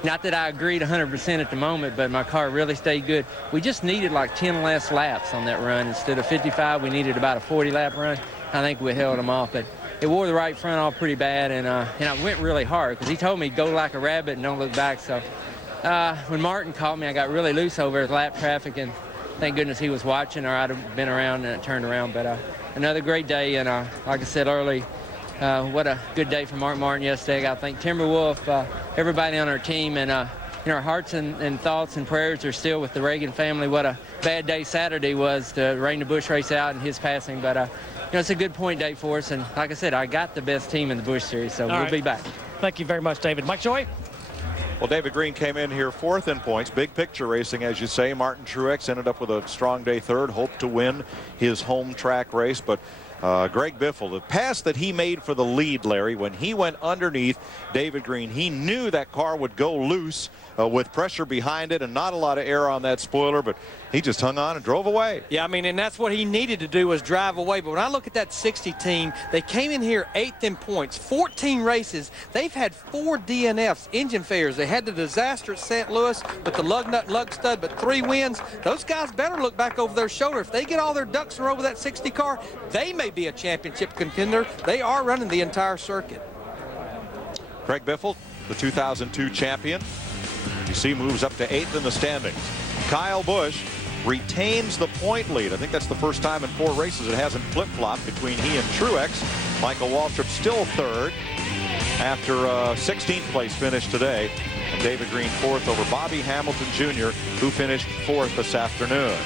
Not that I agreed 100% at the moment, but my car really stayed good. We just needed like 10 less laps on that run. Instead of 55, we needed about a 40-lap run. I think we held them off, but it wore the right front off pretty bad, and I went really hard because he told me go like a rabbit and don't look back. So when Martin called me, I got really loose over lap traffic, and thank goodness he was watching, or I'd have been around and turned around. But another great day, and like I said early, what a good day for Mark Martin yesterday. I got to thank Timberwolf, everybody on our team, and our hearts and thoughts and prayers are still with the Reagan family. What a bad day Saturday was to rain the Busch race out and his passing, but it's a good point day for us, and like I said, I got the best team in the Busch Series, so we'll be back. Thank you very much, David. Mike Joy? Well, David Green came in here 4th in points. Big picture racing, as you say. Martin Truex ended up with a strong day 3rd. Hoped to win his home track race, but Greg Biffle, the pass that he made for the lead, Larry, when he went underneath David Green, he knew that car would go loose with pressure behind it and not a lot of air on that spoiler, but he just hung on and drove away. Yeah, I mean, and that's what he needed to do was drive away. But when I look at that 60 team, they came in here 8th in points, 14 races. They've had 4 DNFs, engine failures. They had the disaster at St. Louis with the lug nut, lug stud, but 3 wins. Those guys better look back over their shoulder. If they get all their ducks in a row with that 60 car, they may be a championship contender. They are running the entire circuit. Craig Biffle, the 2002 champion, you see moves up to 8th in the standings. Kyle Busch retains the point lead. I think that's the first time in 4 races it hasn't flip-flopped between he and Truex. Michael Waltrip still 3rd after a 16th place finish today. And David Green 4th over Bobby Hamilton Jr., who finished 4th this afternoon.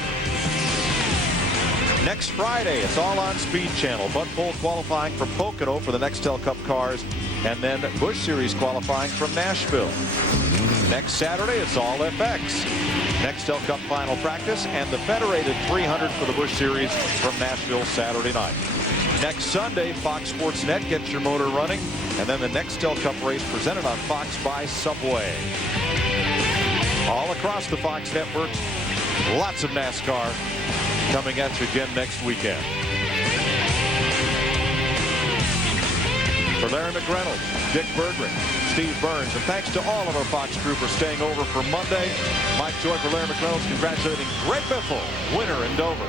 Next Friday, it's all on Speed Channel. Bud Cole qualifying for Pocono for the Nextel Cup cars, and then Busch Series qualifying from Nashville. Next Saturday, it's all FX. Nextel Cup final practice and the Federated 300 for the Busch Series from Nashville Saturday night. Next Sunday, Fox Sports Net gets your motor running, and then the Nextel Cup race presented on Fox by Subway. All across the Fox networks, lots of NASCAR coming at you again next weekend. For Larry McReynolds, Dick Berggren, Steve Burns, and thanks to all of our Fox crew for staying over for Monday. Mike Joy for Larry McReynolds, congratulating Greg Biffle, winner in Dover.